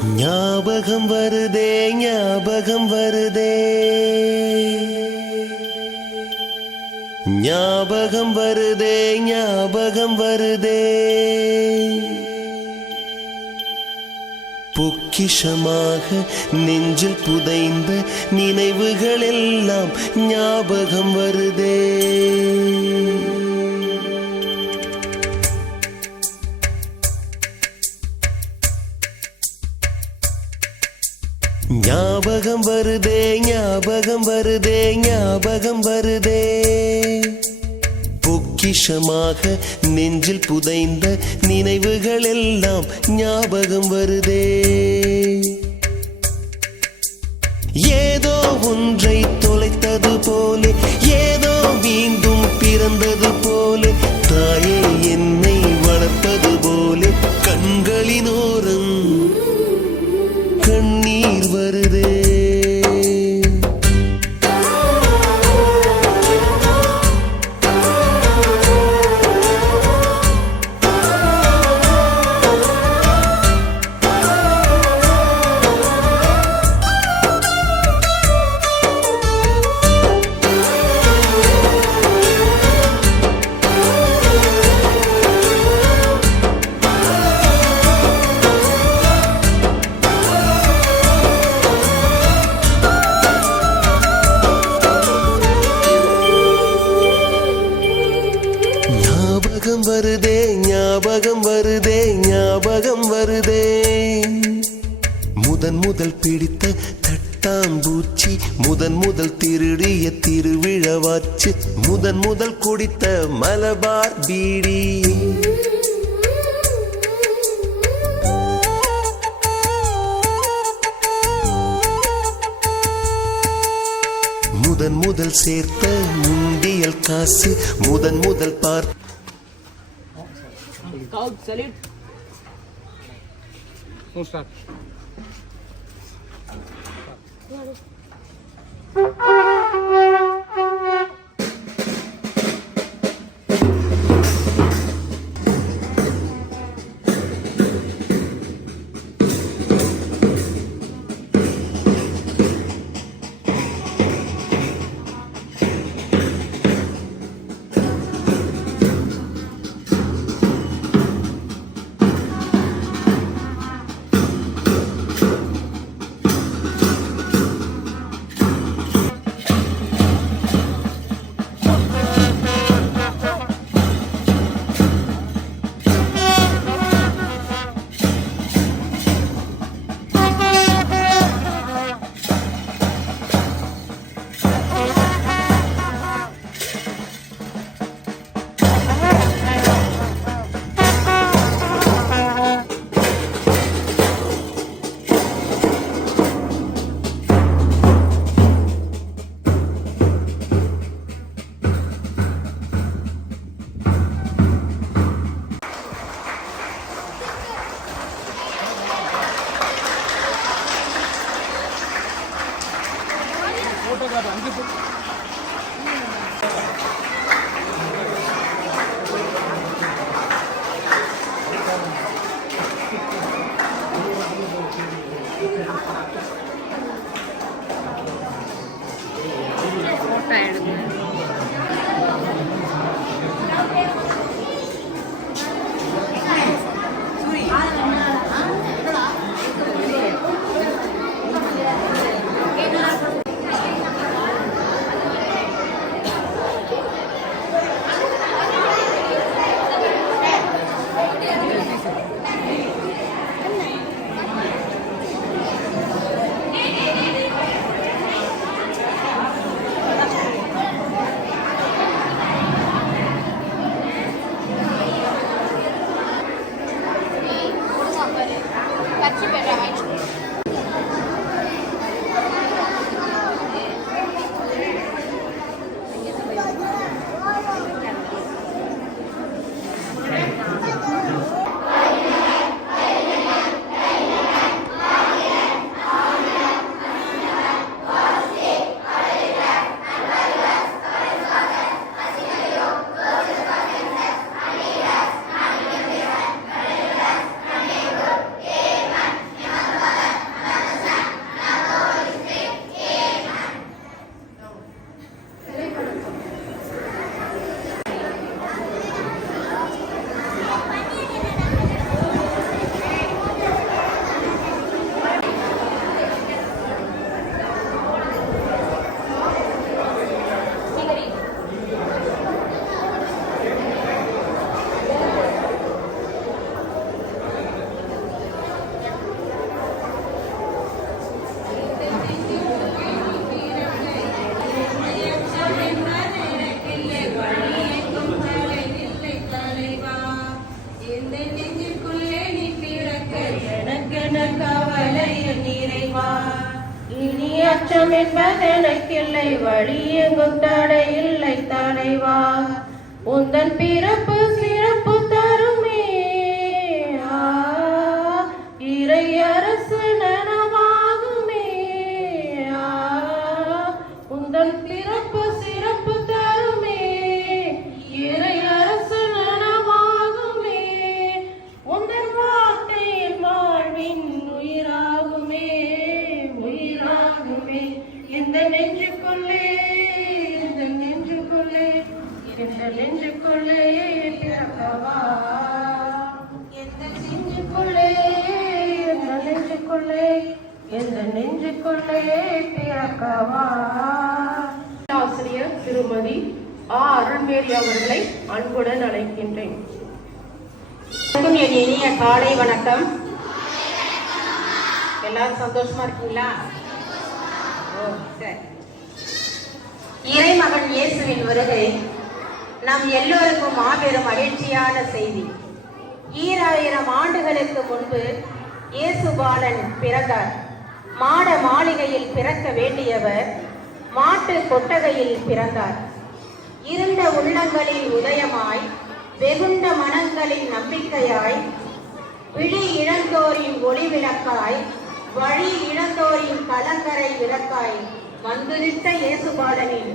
ஞாபகம் வருதே ஞாபகம் வருதே ஞாபகம் வருதே ஞாபகம் வருதே பொக்கிஷமாக நெஞ்சில் புதைந்த நினைவுகள் எல்லாம் ஞாபகம் வருதே. ஞாபகம் வருதே ஞாபகம் வருதே ஞாபகம் வருதே பொக்கிஷமாக நெஞ்சில் புதைந்த நினைவுகள் எல்லாம் ஞாபகம் வருதே. ஏதோ ஒன்றை தொலைத்தது போலே ஏதோ மீண்டும் பிறந்தது போலே தாயே என்னை வளர்ப்பது போலே கண்களினோரம் கண்ணீர் வருதே. ஞாபகம் வருதே ஞாபகம் வருதே ஞாபகம் வருதே முதன் முதல் பிடித்த தட்டாம்பூச்சி முதன் முதல் திருடிய திருவிழவாச்சு முதன் முதல் குடித்த மலபார் பீடி முதன் முதல் சேர்த்த முண்டியல் காசு முதன் முதல் பார்த்த Scout, salute. No start. கவலையில் நிறைவா. இனி அச்சம் என்பது எனக்கில்லை, வழி எங்கும் தடை இல்லை தலைவா. உந்தன் பிறப்பு சிறப்பு தருமே, இறை அரசு நனவாகுமே. உந்தன் பிறப்பு சிறப்பு தருமே, இறை அரசு நனவாகுமே. உந்தன் வார்த்தையில் வாழ்வின் உயிராகுமே, உயிராகுமே. இந்த நெஞ்சுக்குள்ளே, இந்த நெஞ்சுக்குள்ளே, இந்த நெஞ்சுக்குள்ளே பிறக்கவா. எந்த நெஞ்சுக்குள்ளே, எந்த நெஞ்சுக்குள்ளே, எந்த நெஞ்சுக்குள்ளே பிறக்கவா. ஆசிரியர் திருமதி அருள்மேரி அவர்களை அன்புடன் அழைக்கின்றேன். என் இனிய காலை வணக்கம். எல்லாரும் சந்தோஷமா இருக்கீங்களா? சரி. இறைமகன் இயேசுவின் வருகை நம் எல்லோருக்கும் மாபெரும் மகிழ்ச்சியான செய்தி. 2000 ஆண்டுகளுக்கு முன்பு இயேசு பாலன் பிறந்தார். மாட மாளிகையில் பிறக்க வேண்டியவர் மாட்டு கொட்டகையில் பிறந்தார். இருண்ட உள்ளங்களில் உதயமாய், வெகுண்ட மனங்களின் நம்பிக்கையாய், விழி இழந்தோரின் ஒளி விளக்காய், வழி இழந்தோரின் கலங்கரை விளக்காய் வந்துதித்த இயேசுபாலனின்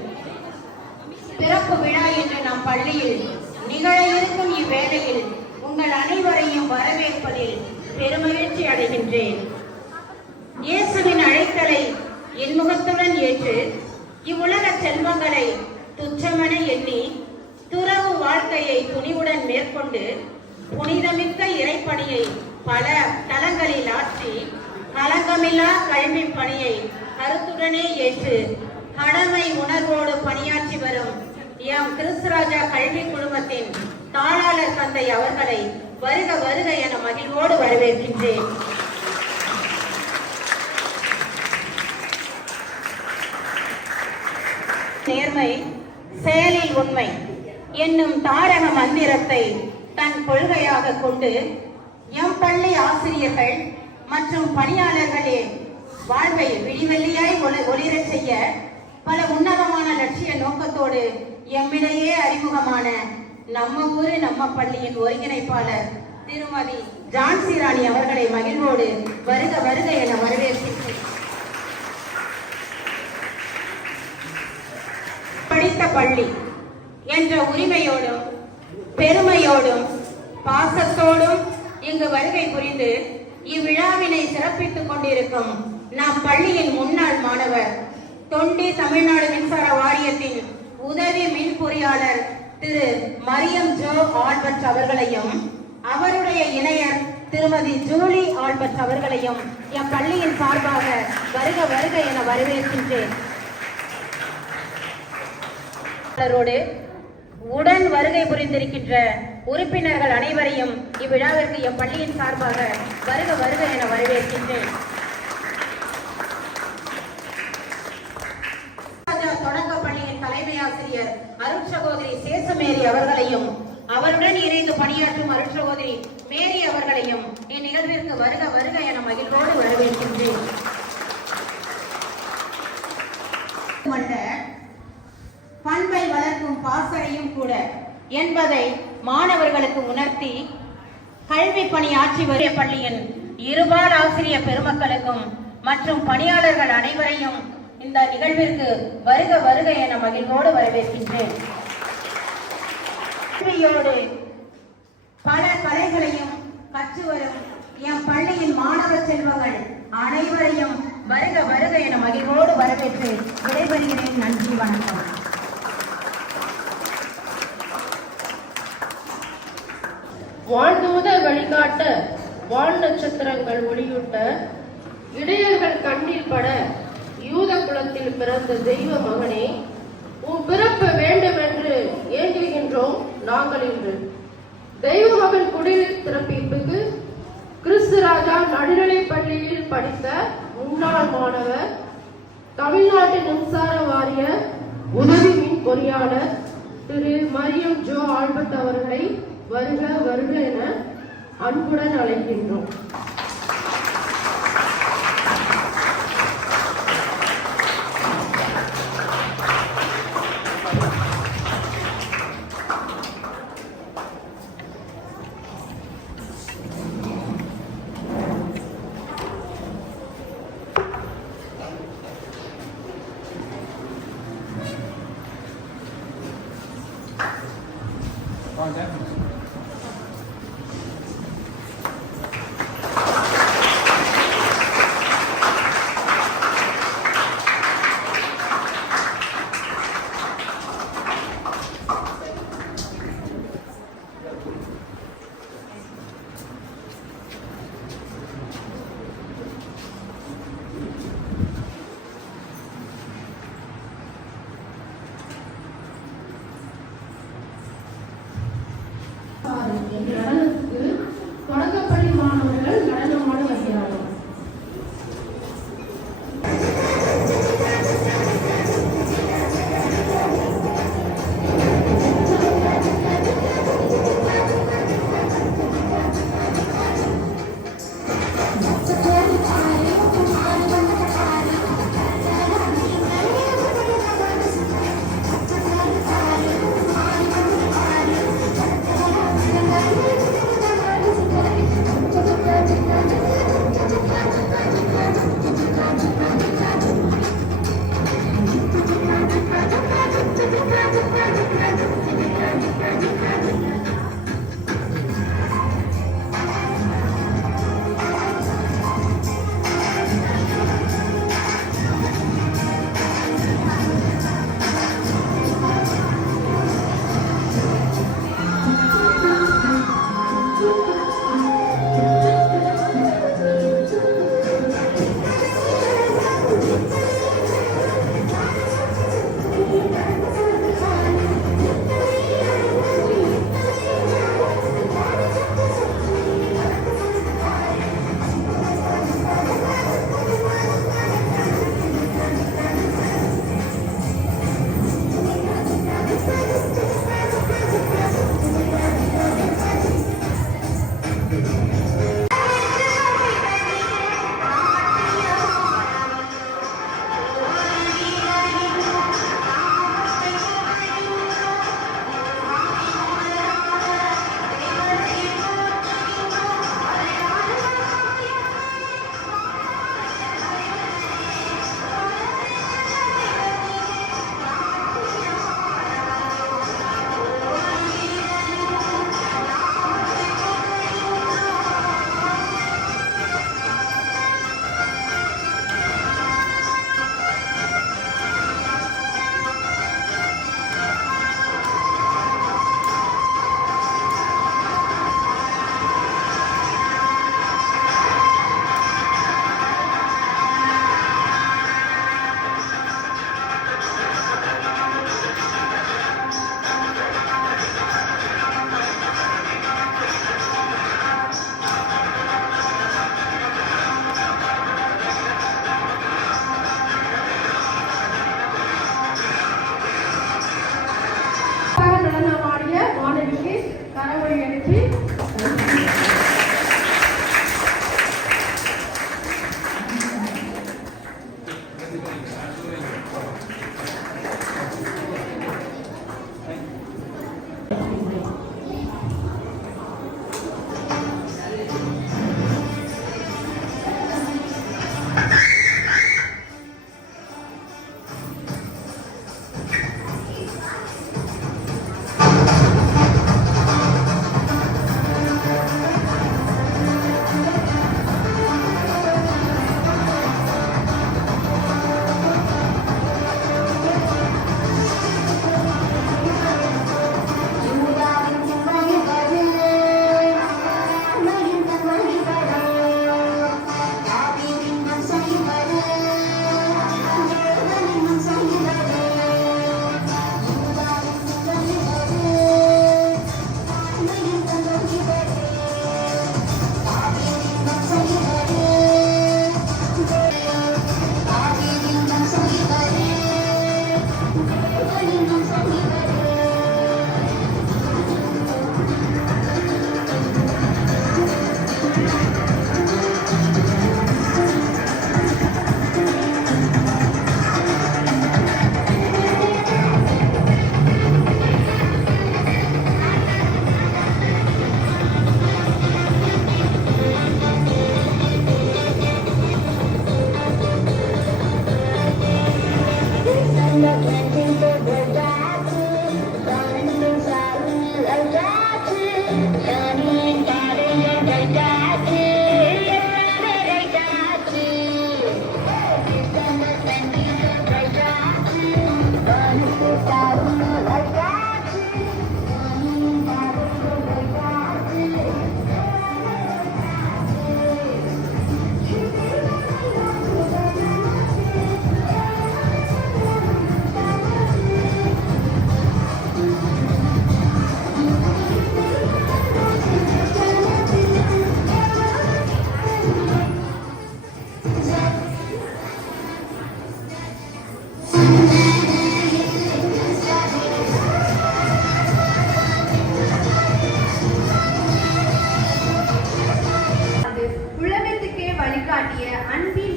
பிறப்பு விழா என்று நம் பள்ளியில் நிகழ இருக்கும் இவ்வேளையில் உங்கள் அனைவரையும் வரவேற்பதில் பெருமகிழ்ச்சி அடைகின்றேன். இயேசுவின் அழைத்தலை இன்முகத்துடன் ஏற்று இவ்வுலக செல்வங்களை துச்சமென எண்ணி துறவு வாழ்க்கையை துணிவுடன் மேற்கொண்டு புனிதமிக்க இறைப்பணியை பல தலங்களில் ஆற்றி களங்கமில்லா கல்வி பணியை கருத்துடனே ஏற்று கடமை உணர்வோடு பணியாற்றி வரும் எம் கிறிஸ்துராஜா கல்வி குழுமத்தின் தாளாளர் தந்தை அவர்களை வருக வருக என மகிழ்வோடு வரவேற்கின்றேன். நேர்மை செயலில் உண்மை என்னும் தாரக மந்திரத்தை தன் கொள்கையாக கொண்டு எம் பள்ளி ஆசிரியர்கள் மற்றும் பணியாளர்களே வாழ்வை விடிவெள்ளியாய் ஒளிரச் செய்ய பல உன்னதமான லட்சிய நோக்கத்தோடு எம்மிடையே அறிமுகமான நம்ம ஊரு நம்ம பள்ளியின் ஒருங்கிணைப்பாளர் திருமதி ஜான்சி ராணி அவர்களை மகிழ்வோடு வருக வருக என வரவேற்கிறேன். படித்த பள்ளி என்ற உரிமையோடும் பெருமையோடும் பாசத்தோடும் இங்கு வருகை புரிந்து இவ்விழாவினை சிறப்பித்துக் கொண்டிருக்கும் நம் பள்ளியின் முன்னாள் மாணவர், தொண்டி தமிழ்நாடு மின்சார வாரியத்தின் உதவி மின் பொறியாளர் திரு மரியம் ஜோ ஆல்பர்ட் அவர்களையும் அவருடைய இணையர் திருமதி ஜூலி ஆல்பர்ட் அவர்களையும் எம் பள்ளியின் சார்பாக வருக வருக என வரவேற்கின்றேன். உடன் வருகை புரிந்திருக்கின்ற உறுப்பினர்கள் அனைவரையும் இவ்விழாவிற்கு எம் பள்ளியின் சார்பாக வருக வருக என வரவேற்கின்றேன். தொடக்க பள்ளியின் தலைமை ஆசிரியர் அருட்சகோதரி சேசமேரி அவர்களையும் அவருடன் இணைந்து பணியாற்றும் அருட்சகோதரி மேரி அவர்களையும் இந்நிகழ்விற்கு வருக வருக என மகிழ்வோடு வரவேற்கின்றேன். பண்பை வளர்க்கும் பாசறையும் கூட என்பதை மாணவர்களுக்கு உணர்த்தி கல்வி பணி ஆற்றி வரும் பள்ளியின் இருபால் ஆசிரியர் பெருமக்களுக்கும் மற்றும் பணியாளர்கள் அனைவரையும் இந்த நிகழ்விற்கு வருக வருக என மகிழ்வோடு வரவேற்கின்றேன். கல்வியோடு பல கலைகளையும் கற்று வரும் எம் பள்ளியின் மாணவ செல்வங்கள் அனைவரையும் வருக வருக என மகிழ்வோடு வரவேற்று விடைபெறுகிறேன். நன்றி, வணக்கம். வாழ்ந்தூத வழிகாட்ட வான் நட்சத்திரங்கள் ஒளியூட்ட இடையர்கள் கண்ணில் பட யூத குலத்தில் பிறந்த தெய்வ மகனே, உன் பிறப்பு வேண்டும் என்று ஏங்குகின்றோம் நாங்கள் இன்று. தெய்வ மகன் குடில் திறப்பிப்புக்கு கிறிஸ்துராஜா நடுநிலை பள்ளியில் படித்த முன்னாள் மாணவர், தமிழ்நாட்டு மின்சார வாரிய உதவி மின் பொறியாளர் திரு மரியம் ஜோ ஆல்பர்ட் அவர்களை வருக வருக என அன்புடன் அழைக்கின்றோம். இந்த நடனத்துக்கு தொடக்கப்பள்ளி மாணவர்கள் நடனமாட வருகிறார்கள். நடனமாடிய மாணவிக்கு கரவொலி அனுப்பி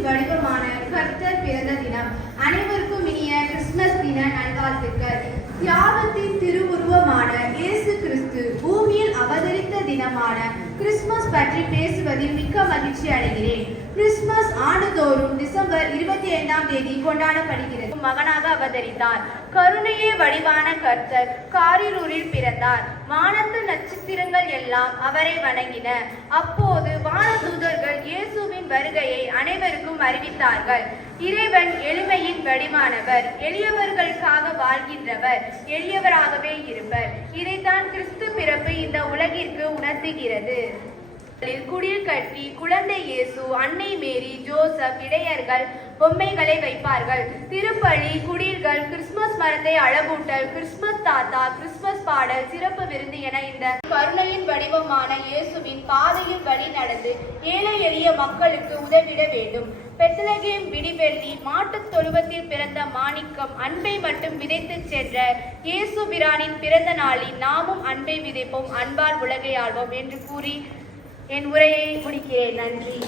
வடிவமான கர்த்தர் பிறந்த தினம். அனைவருக்கும் இனிய கிறிஸ்துமஸ் தின நல்வாழ்த்துக்கள். தியாகத்தின் திருவுருவமான இயேசு கிறிஸ்து பூமியில் அவதரித்த தினமான கிறிஸ்துமஸ் பற்றி பேசுவதில் மிக்க மகிழ்ச்சி அடைகிறேன். கிறிஸ்துமஸ் ஆண்டுதோறும் டிசம்பர் 25ஆம் தேதி கொண்டாடப்படுகிறது. மகனாக அவதரித்தார். கருணையே வடிவான கர்த்தர் காரிருளில் பிறந்தார். வானத்து நட்சத்திரங்கள் எல்லாம் அவரை வணங்கின. அப்போது வானதூதர்கள் இயேசுவின் வருகையை அனைவருக்கும் அறிவித்தார்கள். இறைவன் எளிமையின் வடிவானவர், எளியவர்களுக்காக வாழ்கின்றவர், எளியவராகவே இருப்பர். இதைத்தான் கிறிஸ்து பிறப்பு இந்த உலகிற்கு உணர்த்துகிறது. குடில் கட்டி குழந்தை இயேசு, அன்னை மேரி, ஜோசப், இடையர்கள் பொம்மைகளை வைப்பார்கள். திருப்பலி, குடில்கள், கிறிஸ்துமஸ் மரத்தை அழகூட்டல், கிறிஸ்துமஸ் தாத்தா, கிறிஸ்துமஸ் பாடல், சிறப்பு விருந்து என இந்த கருணையின் வடிவமான இயேசுவின் பாதையில் வழி நடந்து ஏழை எளிய மக்களுக்கு உதவிட வேண்டும். பெத்லகேம் விடிவெள்ளி மாட்டுத் தொழுவத்தில் பிறந்த மாணிக்கம் அன்பை மட்டும் விதைத்து சென்ற இயேசு பிரானின் பிறந்த நாளில் நாமும் அன்பை விதைப்போம், அன்பால் உலகை ஆள்வோம் என்று கூறி என் உரையை முடிக்கிறேன். நன்றி.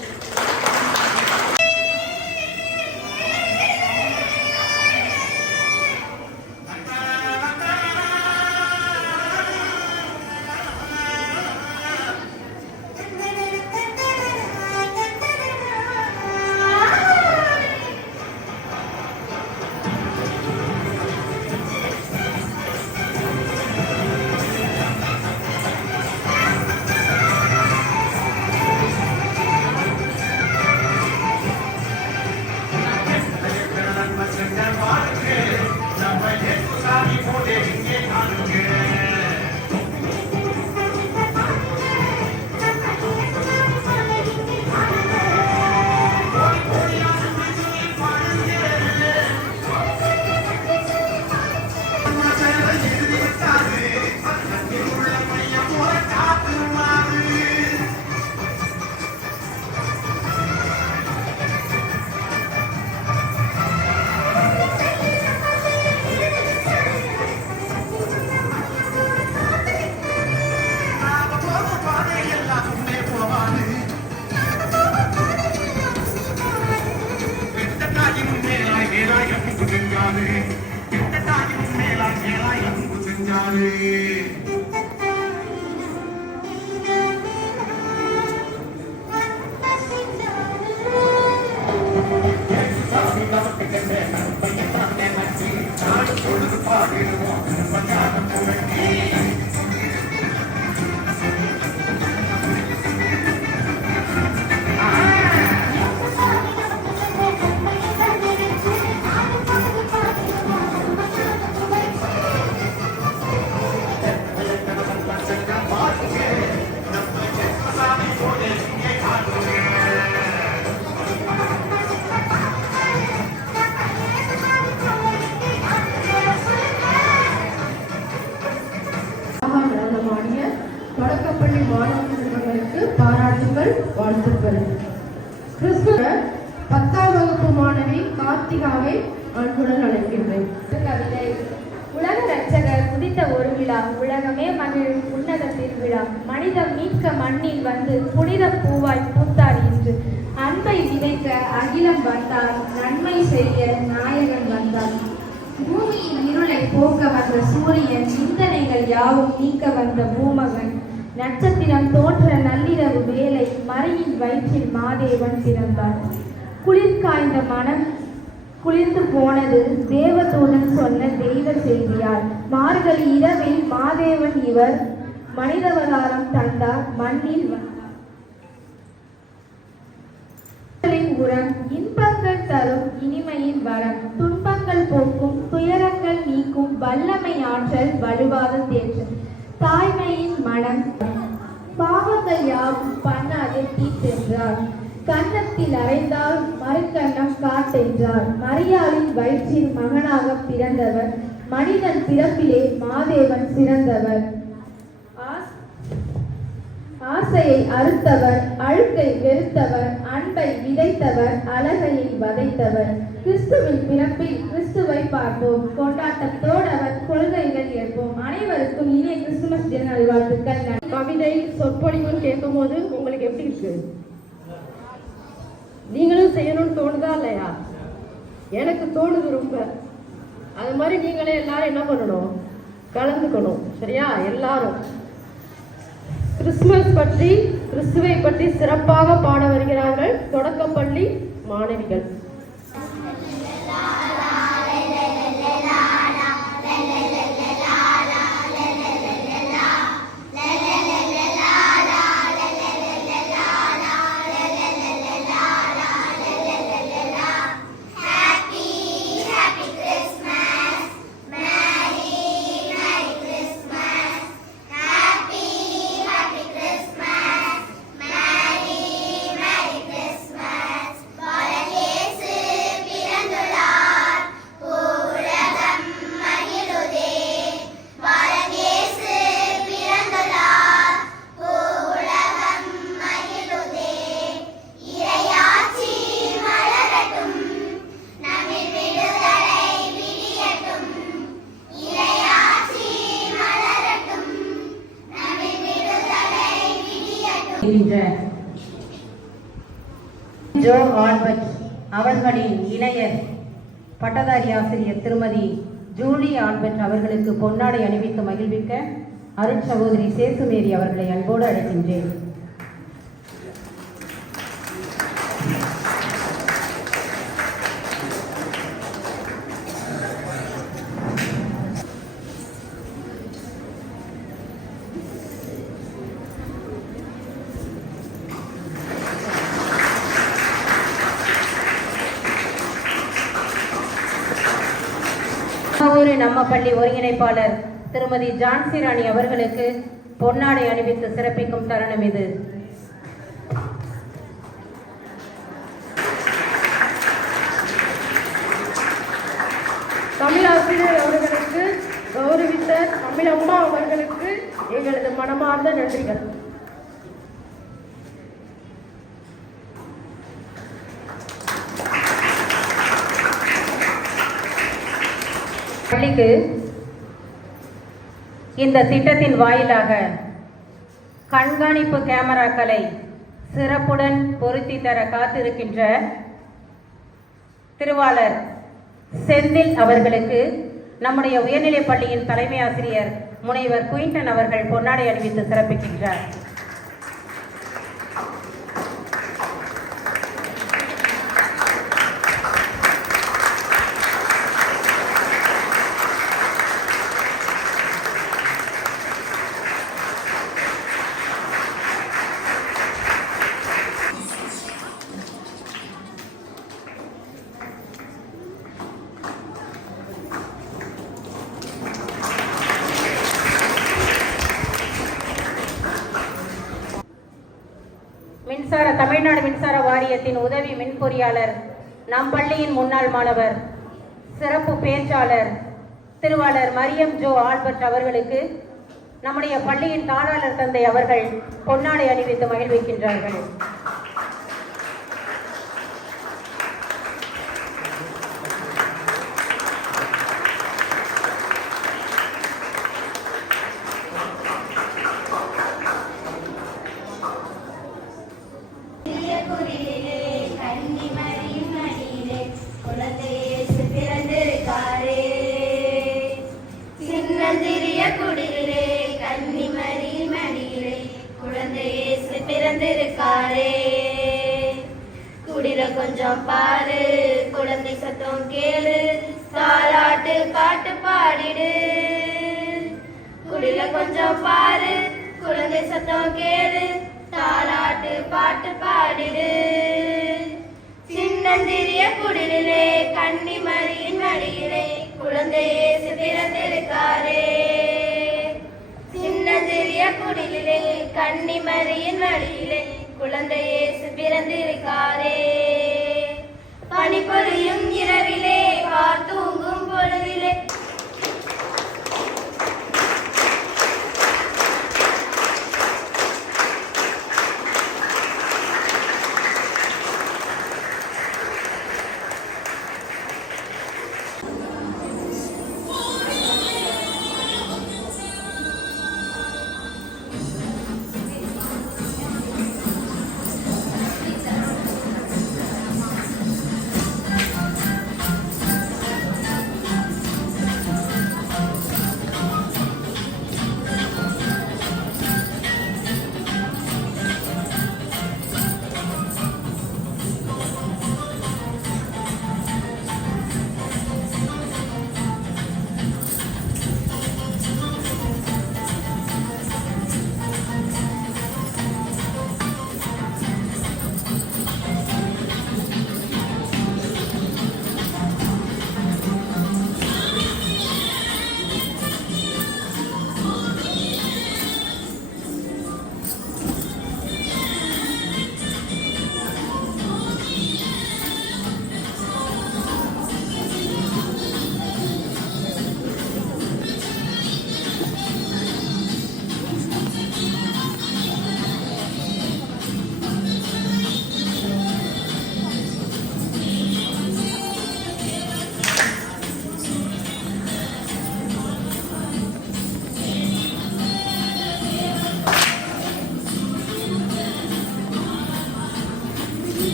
தொடக்கப்பள்ளி மாணவர்களுக்கு பாராட்டுகள், வாழ்த்துக்கள். கிறிஸ்துமஸ் 10ஆம் வகுப்பு மாணவி கார்த்திகாவை அன்புடன் அழைக்கின்றேன். கவிதை. உலக ரட்சகர் உதித்த ஒரு விழா, உலகமே மகிழும் உன்னத திருவிழா. மனிதம் மீட்க மண்ணில் வந்து புனித பூவாய் பூத்தார் இன்று. அன்பை விதைக்க அகிலம் வந்தார், நன்மை செய்ய நாயகன் வந்தார். பூமியின் இருளை போக்க வந்த சூரியன், சிந்தனைகள் யாவும் நீக்க வந்த பூமகன். நட்சத்திரம் தோன்ற நள்ளிரவு வேலை, மறையின் வயிற்றில் மாதேவன் பிறந்தார். குளிர் காய்ந்த மனம் குளிர்ந்து போனது, தேவதூதன் சொன்ன தெய்வ செய்தியார். மார்கழி இரவில் மாதேவன் இவர், மனிதவதாரம் தந்தார், மண்ணில் வந்தார். உரம் இன்பங்கள் தரும் இனிமையின் வரம், துன்பங்கள் போக்கும் துயரங்கள் நீக்கும் வல்லமை ஆற்றல் வலுவாத தேற்றம். தாய்மையின் மனம் பாவங்கள் யாவும் பண்ணாது தீர்த்தென்றார். கன்னத்தில் அறைந்தால் மறுக்கண்ணம் காட்டென்றார். மரியாளின் வயிற்றில் மகனாக பிறந்தவர், மனிதன் பிறப்பிலே மாதேவன் சிறந்தவர். ஆசையை அறுத்தவர், அழுக்கை வெறுத்தவர், அன்பை விதைத்தவர், அழகையை வதைத்தவர். கிறிஸ்துவின் பிறப்பில் கிறிஸ்துவை பார்ப்போம், கொண்டாட்டத்தோடு அவர் கொள்கைகள் ஏற்போம். அனைவருக்கும் இனிய கிறிஸ்துமஸ் தின நல்வாழ்த்துக்கள். கவிதை சொற்பொழிவுன்னு கேட்கும் போது உங்களுக்கு எப்படி இருக்கு? நீங்களும் நீங்களும் செய்யணும்னு தோணுதா இல்லையா? எனக்கு தோணுது ரொம்ப. அது மாதிரி நீங்களே எல்லாரும் என்ன பண்ணணும், கலந்துக்கணும். சரியா? எல்லாரும் கிறிஸ்துமஸ் பற்றி, கிறிஸ்துவை பற்றி சிறப்பாக பாட வருகிறார்கள் தொடக்கப்பள்ளி மாணவிகள். ஜோ ஆல்பர்ட் அவர்களின் இளையர் பட்டதாரி ஆசிரியர் திருமதி ஜூலி ஆல்பர்ட் அவர்களுக்கு பொன்னாடை அணிவித்து மகிழ்விக்க அருட்சகோதரி சேசுமேரி அவர்களை அன்போடு அழைக்கின்றேன். நம்ம பள்ளி ஒருங்கிணைப்பாளர் திருமதி ஜான்சி ராணி அவர்களுக்கு பொன்னாடை அணிவித்து சிறப்பிக்கும் தருணம் இது. தமிழாசிரியர் அவர்களுக்கு கௌரவித்த தமிழம்மா அவர்களுக்கு எங்களது மனமார்ந்த நன்றிகள். பள்ளிக்கு இந்த திட்டத்தின் வாயிலாக கண்காணிப்பு கேமராக்களை சிறப்புடன் பொருத்தி தர காத்திருக்கின்ற திருவாளர் செந்தில் அவர்களுக்கு நம்முடைய உயர்நிலைப் பள்ளியின் தலைமை ஆசிரியர் முனைவர் குயின்டன் அவர்கள் பொன்னாடை அணிவித்து சிறப்பிக்கின்றார். தமிழ்நாடு மின்சார வாரியத்தின் உதவி மின் பொறியாளர், நம் பள்ளியின் முன்னாள் மாணவர், சிறப்பு பேச்சாளர் திருவாளர் மரியம் ஜோ ஆல்பர்ட் அவர்களுக்கு நம்முடைய பள்ளியின் தாளாளர் தந்தை அவர்கள் பொன்னாடை அணிவித்து மகிழ்விக்கின்றார்கள். குடில கொஞ்சம் பாரு, குழந்தை சத்தம் கேளு, தாலாட்டு பாட்டு பாடிடு. குடில கொஞ்சம் பாரு, குழந்தை சத்தம் கேளு, தாலாட்டு பாட்டு பாடிடு. சின்னந்திரிய குடிலே கன்னிமரியின் மடியிலே குழந்தை இயேசு பிறந்திருக்காரே. சின்னந்திரிய குடிலே கன்னிமரியின் மடியிலே குழந்தை இயேசு பிறந்திருக்காரே. பனிபொழியும் இரவிலே தூங்கும் பொழுதிலே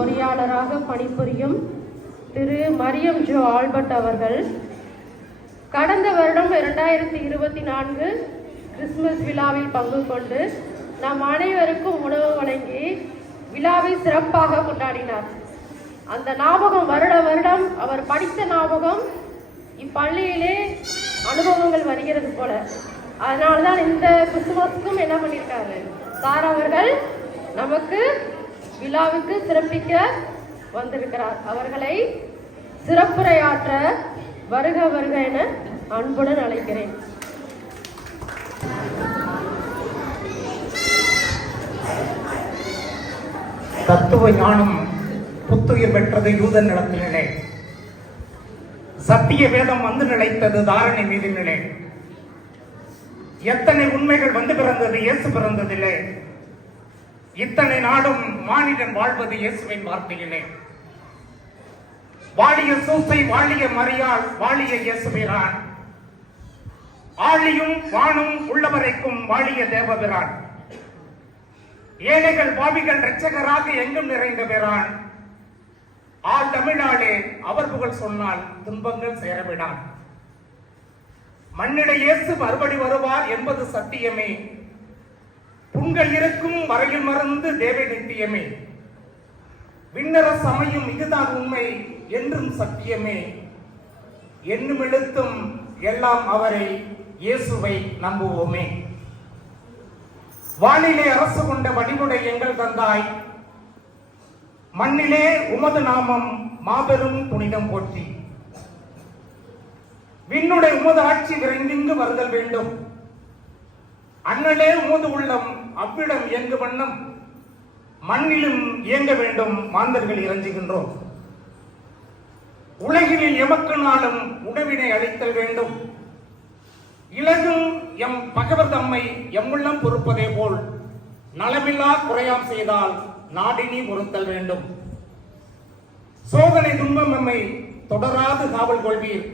பொறியாளராக பணிபுரியும் திரு மரியம் ஜோ ஆல்பர்ட் அவர்கள் கடந்த வருடம் 2024 கிறிஸ்துமஸ் விழாவில் பங்கு கொண்டு நம் அனைவருக்கும் உணவு வழங்கி விழாவை சிறப்பாக கொண்டாடினார். அந்த ஞாபகம் வருடம் அவர் படித்த ஞாபகம் இப்பள்ளியிலே அனுபவங்கள் வருகிறது போல. அதனால்தான் இந்த கிறிஸ்துமஸ்க்கும் என்ன பண்ணியிருக்காரு சார் அவர்கள் நமக்கு விழாவுக்கு சிறப்பிக்க வந்திருக்கிறார். அவர்களை சிறப்புரையாற்ற வருக வருக என அன்புடன் அழைக்கிறேன். தத்துவ ஞானம் புத்துயிர் பெற்றது யூத நிலத்திலே, சத்திய வேதம் வந்து நிலைத்தது தாரணை மீதினிலே. எத்தனை உண்மைகள் வந்து பிறந்தது இயேசு பிறந்ததில்லை. இத்தனை நாடும் மானிடன் வாழ்வது இயேசுவின் வார்த்தையிலே. வாழிய சூசை வாழிய மரியாள் வாழிய இயேசுபிரான், ஆழியும் வானும் உள்ளவரைக்கும் வாழிய தேவபிரான், ஏழைகள் பாவிகள் இரட்சகராக எங்கும் நிறைந்த பிரான், ஆள் தமிழாளே அவர் புகழ் சொன்னால் துன்பங்கள் சேரவிடான். மண்ணிட இயேசு மறுபடி வருவார் என்பது சத்தியமே, புண்கள் இருக்கும் வரையில் மறந்து தேவை நித்தியமே, விண்ணர சமயம் இதுதான் உண்மை என்றும் சத்தியமே, என்னும் எழுத்தும் எல்லாம் அவரை இயேசுவை நம்புவோமே. வானிலே அரசு கொண்ட வடிவுடை எங்கள் தந்தாய், மண்ணிலே உமது நாமம் மாபெரும் புனிதம் போற்றி. விண்ணுடைய உமது ஆட்சி விரைந்திங்கு வருதல் வேண்டும், அண்ணலே உமது உள்ளம் அவ்விடம் இயங்கு வண்ணம் மண்ணிலும் இயங்க வேண்டும் மாந்தர்கள் இறஞ்சுகின்றோம். உலகில் எமக்கு நாளும் உணவினை அளித்தல் வேண்டும், இலகும் எம் பகவர் தம்மை எம்முள்ளம் பொறுப்பதே போல் நலமில்லா குறையாம் செய்தால் நாடினி பொறுத்தல் வேண்டும். சோதனை துன்பம் எம்மை தொடராது காவல் கொள்வீர்,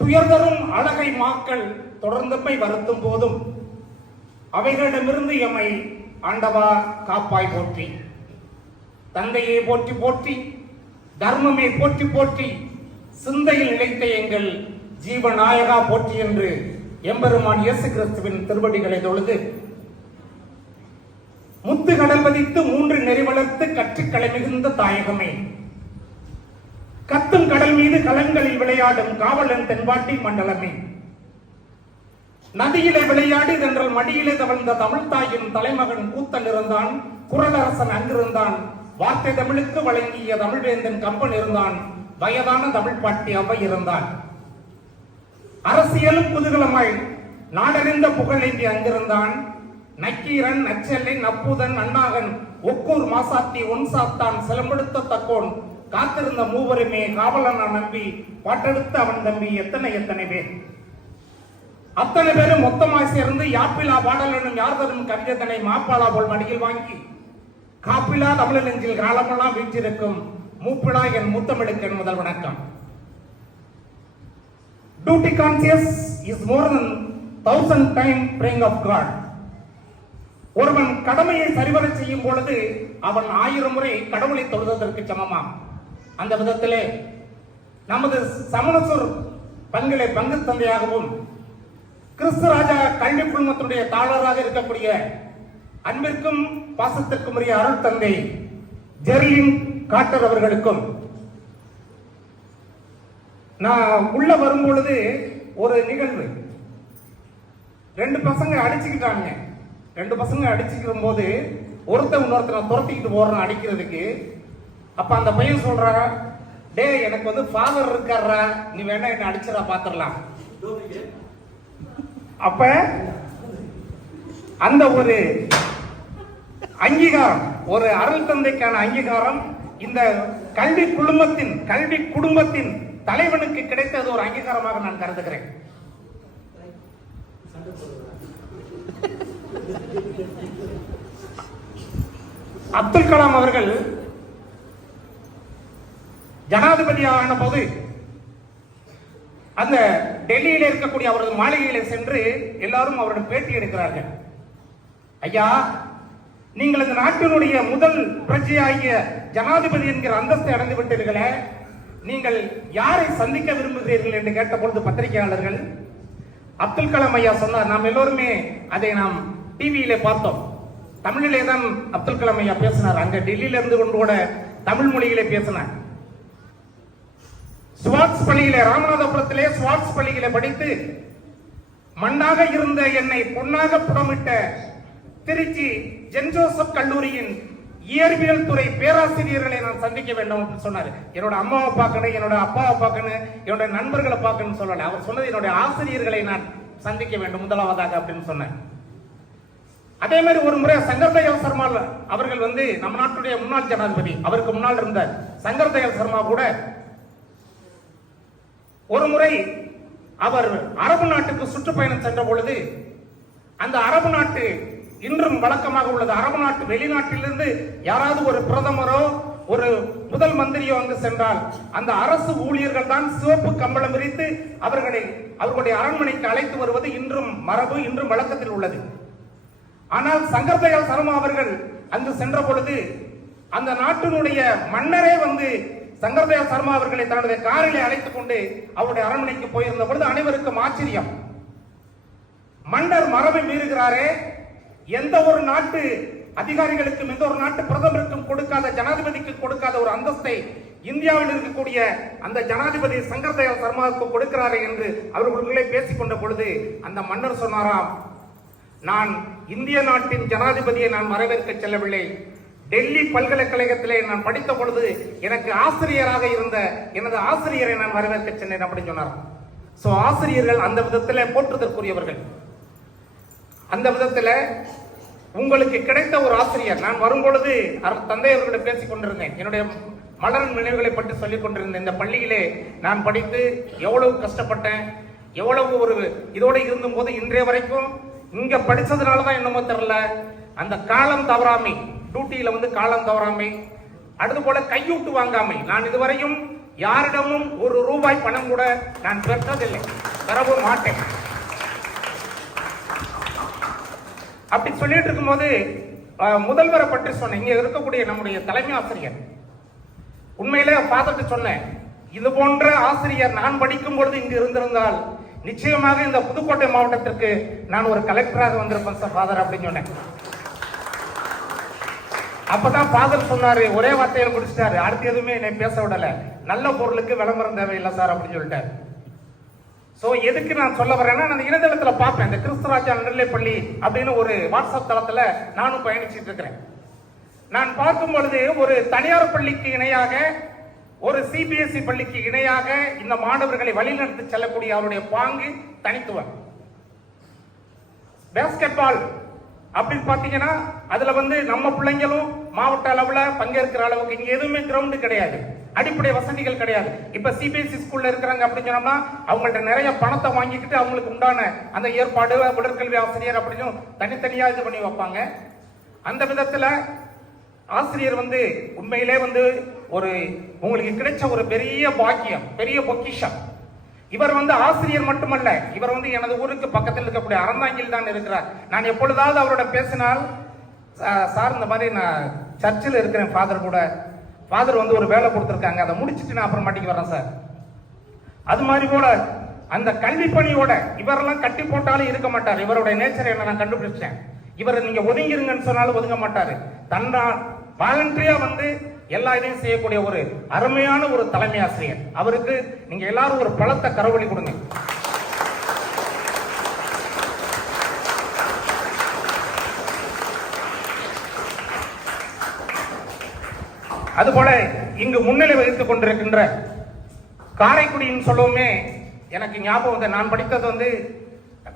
துயர்தரும் அழகை மாக்கள் தொடர்ந்தமை வருத்தும் போதும் அவைகளிடமிருந்து எம்மை ஆண்டவா காப்பாய் போற்றி. தந்தையை போற்றி போற்றி, தர்மமே போற்றி போற்றி, சிந்தையில் நிலைத்த எங்கள் ஜீவநாயகா போற்றி என்று எம்பெருமான் இயேசு கிறிஸ்துவின் திருவடிகளை தொழுது, முத்து கடல் பதித்து 3 நெறி வளர்த்து கற்றுக்களை மிகுந்த தாயகமே, கத்தும் கடல் மீது கலங்களில் விளையாடும் காவலன் தென்பாட்டி மண்டலமே, நதியிலே விளையாடி தென்றல் மடியிலே தவழ்ந்த தமிழ் தாயின் தலைமகன் கூத்தன் இருந்தான், குரலரசன் அங்கிருந்தான், வார்த்தை தமிழுக்கு வழங்கிய தமிழ்வேந்தன் கம்பன் இருந்தான், வயதான தமிழ் பாட்டி அவை இருந்தான். அரசியலும் குதூகலமாய் நாடறிந்த புகழேந்தி அங்கிருந்தான், நக்கீரன் நச்செல்லை நப்புதன் அண்ணாகன் ஒக்கூர் மாசாத்தி ஒன்சாத்தான் சிலம்பெடுத்த தக்கோன் காத்திருந்த மூவருமே காவலன் நம்பி பாட்டெடுத்த அவன் தம்பி எத்தனை எத்தனை பேர். அத்தனை பேரும் மொத்தமாய் சேர்ந்து யாப்பிலா பாடலனும் யார்தரும் கவிதனை மாப்பாளா போல் மடியில் வாங்கி காப்பிலா தமிழ் நெஞ்சில் காலமெல்லாம் வீற்றிருக்கும் மூப்பிலா என் முத்தமிழுக்கன் முதல் வணக்கம். Duty conscious is more than 1000 times praying of God. ஒருவன் கடமையை சரிவர செய்யும் பொழுது அவன் 1000 முறை கடவுளை தொழுவதற்கு சமமாம். அந்த விதத்திலே நமது சமணசூர் பங்கிலே பங்கு தந்தையாகவும் கிறிஸ்து ராஜா கல்வி குழுமத்தினுடைய தாளராக இருக்கக்கூடிய அன்பிற்கும் பாசத்திற்கும் உரிய அருள் தந்தை ஜெர்லின் காட்டர் அவர்களுக்கும், நான் உள்ள வரும் பொழுது ஒரு நிகழ்வு, 2 பசங்க அடிச்சுக்கிட்டாங்க. 2 பசங்க அடிச்சுக்கும் போது ஒருத்தன் இன்னொருத்தனை துரத்திக்கிட்டு போறான் அடிக்கிறதுக்கு. அப்ப அந்த பையன் சொல்றா, டே எனக்கு வந்து ஃபாதர் இருக்காரா, நீ வேணா என்ன அடிச்சிடா பாத்துடலாம். அப்ப அந்த ஒரு அங்கீகாரம், ஒரு அருள் தந்தைக்கான அங்கீகாரம் இந்த கல்வி குடும்பத்தின் தலைவனுக்கு கிடைத்தது ஒரு அங்கீகாரமாக நான் கருதுகிறேன். அப்துல் கலாம் அவர்கள் ஜனாதிபதியான போது அந்த டெல்லியில இருக்கக்கூடிய அவரது மாளிகையில சென்று எல்லாரும் அவருடைய பேட்டி எடுக்கிறார்கள். ஐயா, நீங்கள் இந்த நாட்டினுடைய முதல் பிரஜையாகிய ஜனாதிபதி என்கிற அந்தஸ்தை அடைந்து விட்டீர்களே, நீங்கள் யாரை சந்திக்க விரும்புகிறீர்கள் என்று கேட்ட பொழுது பத்திரிகையாளர்கள் அப்துல் கலாம் ஐயா சொன்னார். நாம் எல்லோருமே அதை நாம் டிவியிலே பார்த்தோம். தமிழிலே தான் அப்துல் கலாம் ஐயா பேசினார். அங்க டெல்லியில இருந்து கொண்டு கூட தமிழ் மொழியிலே பேசினார். ஸ்வாட்ஸ் பள்ளியிலே, ராமநாதபுரத்திலே ஸ்வாட்ஸ் பள்ளியிலே படித்து மண்ணாக இருந்த என்னை பொன்னாக புடமிட்ட திருச்சி சென்ட் ஜோசப் கல்லூரியின் இயற்பியல் துறை பேராசிரியர்களை நான் சந்திக்க வேண்டும் அப்படின்னு சொன்னார். என்னோட அம்மாவை பார்க்கணும், என்னோட அப்பாவை பார்க்கணும், என்னோட நண்பர்களை பார்க்கணும்னு சொல்லல. அவர் சொன்னது என்னுடைய ஆசிரியர்களை நான் சந்திக்க வேண்டும் முதலாவதாக அப்படின்னு சொன்னார். அதே மாதிரி ஒரு முறை சங்கர் தயாள் சர்மா அவர்கள் வந்து நம்ம நாட்டுடைய முன்னாள் ஜனாதிபதி, அவருக்கு முன்னால் இருந்த சங்கர் தயாள் சர்மா கூட ஒரு முறை அவர் அரபு நாட்டுக்கு சுற்றுப்பயணம் சென்ற பொழுது, அந்த அரபு நாட்டு இன்றும் வழக்கமாக உள்ளது, அரபு நாட்டு வெளிநாட்டிலிருந்து யாராவது ஒரு பிரதமரோ ஒரு முதல் மந்திரியோ அங்கு சென்றால் அந்த அரசு ஊழியர்கள் தான் சிவப்பு கம்பளம் விரித்து அவர்களுடைய அரண்மனைக்கு அழைத்து வருவது இன்றும் மரபு, இன்றும் வழக்கத்தில் உள்ளது. ஆனால் சங்கர் தயாள் சர்மா அவர்கள் அங்கு சென்ற பொழுது அந்த நாட்டினுடைய மன்னரே வந்து சங்கர் தயாள் சர்மா அவர்களை தன்னுடைய காரிலே அழைத்துக் கொண்டு அவருடைய அரண்மனைக்கு போயிருந்த பொழுது அனைவருக்கும் ஆச்சரியம். மன்னர் மரபை மீறுகிறாரே, எந்த ஒரு நாட்டு அதிகாரிகளுக்கும் எந்த ஒரு நாட்டு பிரதமருக்கும் கொடுக்காத, ஜனாதிபதிக்கு கொடுக்காத ஒரு அந்தஸ்தை இந்தியாவில் இருக்கக்கூடிய அந்த ஜனாதிபதி சங்கர் தயாள் சர்மாவுக்கு கொடுக்கிறாரே என்று அவர்களுக்குள்ளே பேசிக் கொண்ட பொழுது அந்த மன்னர் சொன்னாராம், நான் இந்திய நாட்டின் ஜனாதிபதியை நான் வரவேற்க செல்லவில்லை, டெல்லி பல்கலைக்கழகத்திலே நான் படித்த பொழுது எனக்கு ஆசிரியராக இருந்த எனது ஆசிரியரை நான் வரவேற்க சென்றேன் அப்படின்னு சொன்னார். சோ ஆசிரியர்கள் அந்த விதத்திலே போற்றுதற்குரியவர்கள். அந்த விதத்தில் உங்களுக்கு கிடைத்த ஒரு ஆசிரியர், நான் வரும்பொழுது தந்தை அவர்களிடம் பேசிக் கொண்டிருந்தேன், என்னுடைய மலரின் நினைவுகளை பற்றி சொல்லிக் கொண்டிருந்தேன். இந்த பள்ளியிலே நான் படித்து எவ்வளவு கஷ்டப்பட்டேன், எவ்வளவு ஒரு இதோடு இருந்தும் போது இன்றைய வரைக்கும் இங்க படிச்சதுனாலதான் என்னமோ தெரியல, அந்த காலம் தவறாமை, டியூட்டியில வந்து காலம் தவறாமை, அடுத்து போல கையூட்டு வாங்காமை, நான் இதுவரையும் யாரிடமும் ஒரு ரூபாய் பணம் கூட நான் பெற்றதில்லை, பெறவும் மாட்டேன். அப்படி சொல்லிட்டு இருக்கும்போது முதல்வரை பற்றி சொன்னேன். இங்க இருக்கக்கூடிய நம்முடைய தலைமை ஆசிரியர், உண்மையிலே ஃபாதர்கிட்ட சொன்னேன், இது போன்ற ஆசிரியர் நான் படிக்கும் பொழுது இங்கு இருந்திருந்தால் நிச்சயமாக இந்த புதுக்கோட்டை மாவட்டத்திற்கு நான் ஒரு கலெக்டராக வந்திருப்பேன் சார் ஃபாதர் அப்படின்னு சொன்னேன். அப்பதான் ஃபாதர் சொன்னாரு, ஒரே வார்த்தையில முடிச்சிட்டாரு, அடுத்து எதுவுமே என்னை பேச விடல, நல்ல பொருளுக்கு விளம்பரம் தேவையில்லை சார் அப்படின்னு சொல்லிட்டாரு. சோ எதுக்கு நான் சொல்ல வரேன்னா, நான் இணையதளத்துல பார்ப்பேன், இந்த கிறிஸ்துராஜா நடுநிலைப்பள்ளி அப்படின்னு ஒரு வாட்ஸ்அப் தளத்துல நானும் பயணிச்சுட்டு இருக்கிறேன். நான் பார்க்கும் பொழுது ஒரு தனியார் பள்ளிக்கு இணையாக, ஒரு சிபிஎஸ்இ பள்ளிக்கு இணையாக இந்த மாணவர்களை வழிநடத்தி செல்லக்கூடிய அவருடைய பாங்கு தனித்துவம். பேஸ்கெட் பால் அப்படின்னு பாத்தீங்கன்னா அதுல வந்து நம்ம பிள்ளைங்களும் மாவட்ட அளவுல பங்கேற்கிற அளவுக்கு இங்க எதுவுமே கிரவுண்டு கிடையாது, அடிப்படை வசதிகள் கிடையாது. இப்ப சிபிஎஸ்இ ஸ்கூல்ல இருக்கிறாங்க அப்படின்னு சொன்னோம்னா அவங்கள்ட்ட நிறைய பணத்தை வாங்கிக்கிட்டு அவங்களுக்கு உண்டான அந்த ஏற்பாடு, உடற்கல்வி ஆசிரியர் அப்படின்னு தனித்தனியா இது பண்ணி வைப்பாங்க. அந்த விதத்துல ஆசிரியர் வந்து உண்மையிலே வந்து ஒரு உங்களுக்கு கிடைச்ச ஒரு பெரிய பாக்கியம், பெரிய பொக்கிஷம். இவர் வந்து ஆசிரியர் மட்டுமல்ல, இவர் வந்து எனது ஊருக்கு பக்கத்தில் இருக்கக்கூடிய அறந்தாங்கில் தான் இருக்கிறார். நான் எப்பொழுதாவது அவரோட பேசினால், சார் இந்த மாதிரி நான் சர்ச்சில் இருக்கிறேன் ஃபாதர் கூட, ஃபாதர் வந்து ஒரு வேலை கொடுத்துருக்காங்க, அதை முடிச்சுட்டு நான் அப்புறமாட்டிக்கு வரேன் சார். அது மாதிரி கூட அந்த கல்வி பணியோட இவரெல்லாம் கட்டி போட்டாலும் இருக்க மாட்டார். இவருடைய நேச்சரை என்ன நான் கண்டுபிடிச்சேன். இவர் நீங்க ஒதுங்கிருங்கன்னு சொன்னாலும் ஒதுங்க மாட்டாரு. தன்னா வாலண்டரியா வந்து எல்லா இதையும் செய்யக்கூடிய ஒரு அருமையான ஒரு தலைமை ஆசிரியர். அவருக்கு நீங்க எல்லாரும் ஒரு பலத்த கரவொலி கொடுங்க. அதுபோல இங்கு முன்னிலை வகித்துக் கொண்டிருக்கின்ற காரைக்குடின்னு சொல்லவுமே எனக்கு ஞாபகம் வந்து, நான் படித்தது வந்து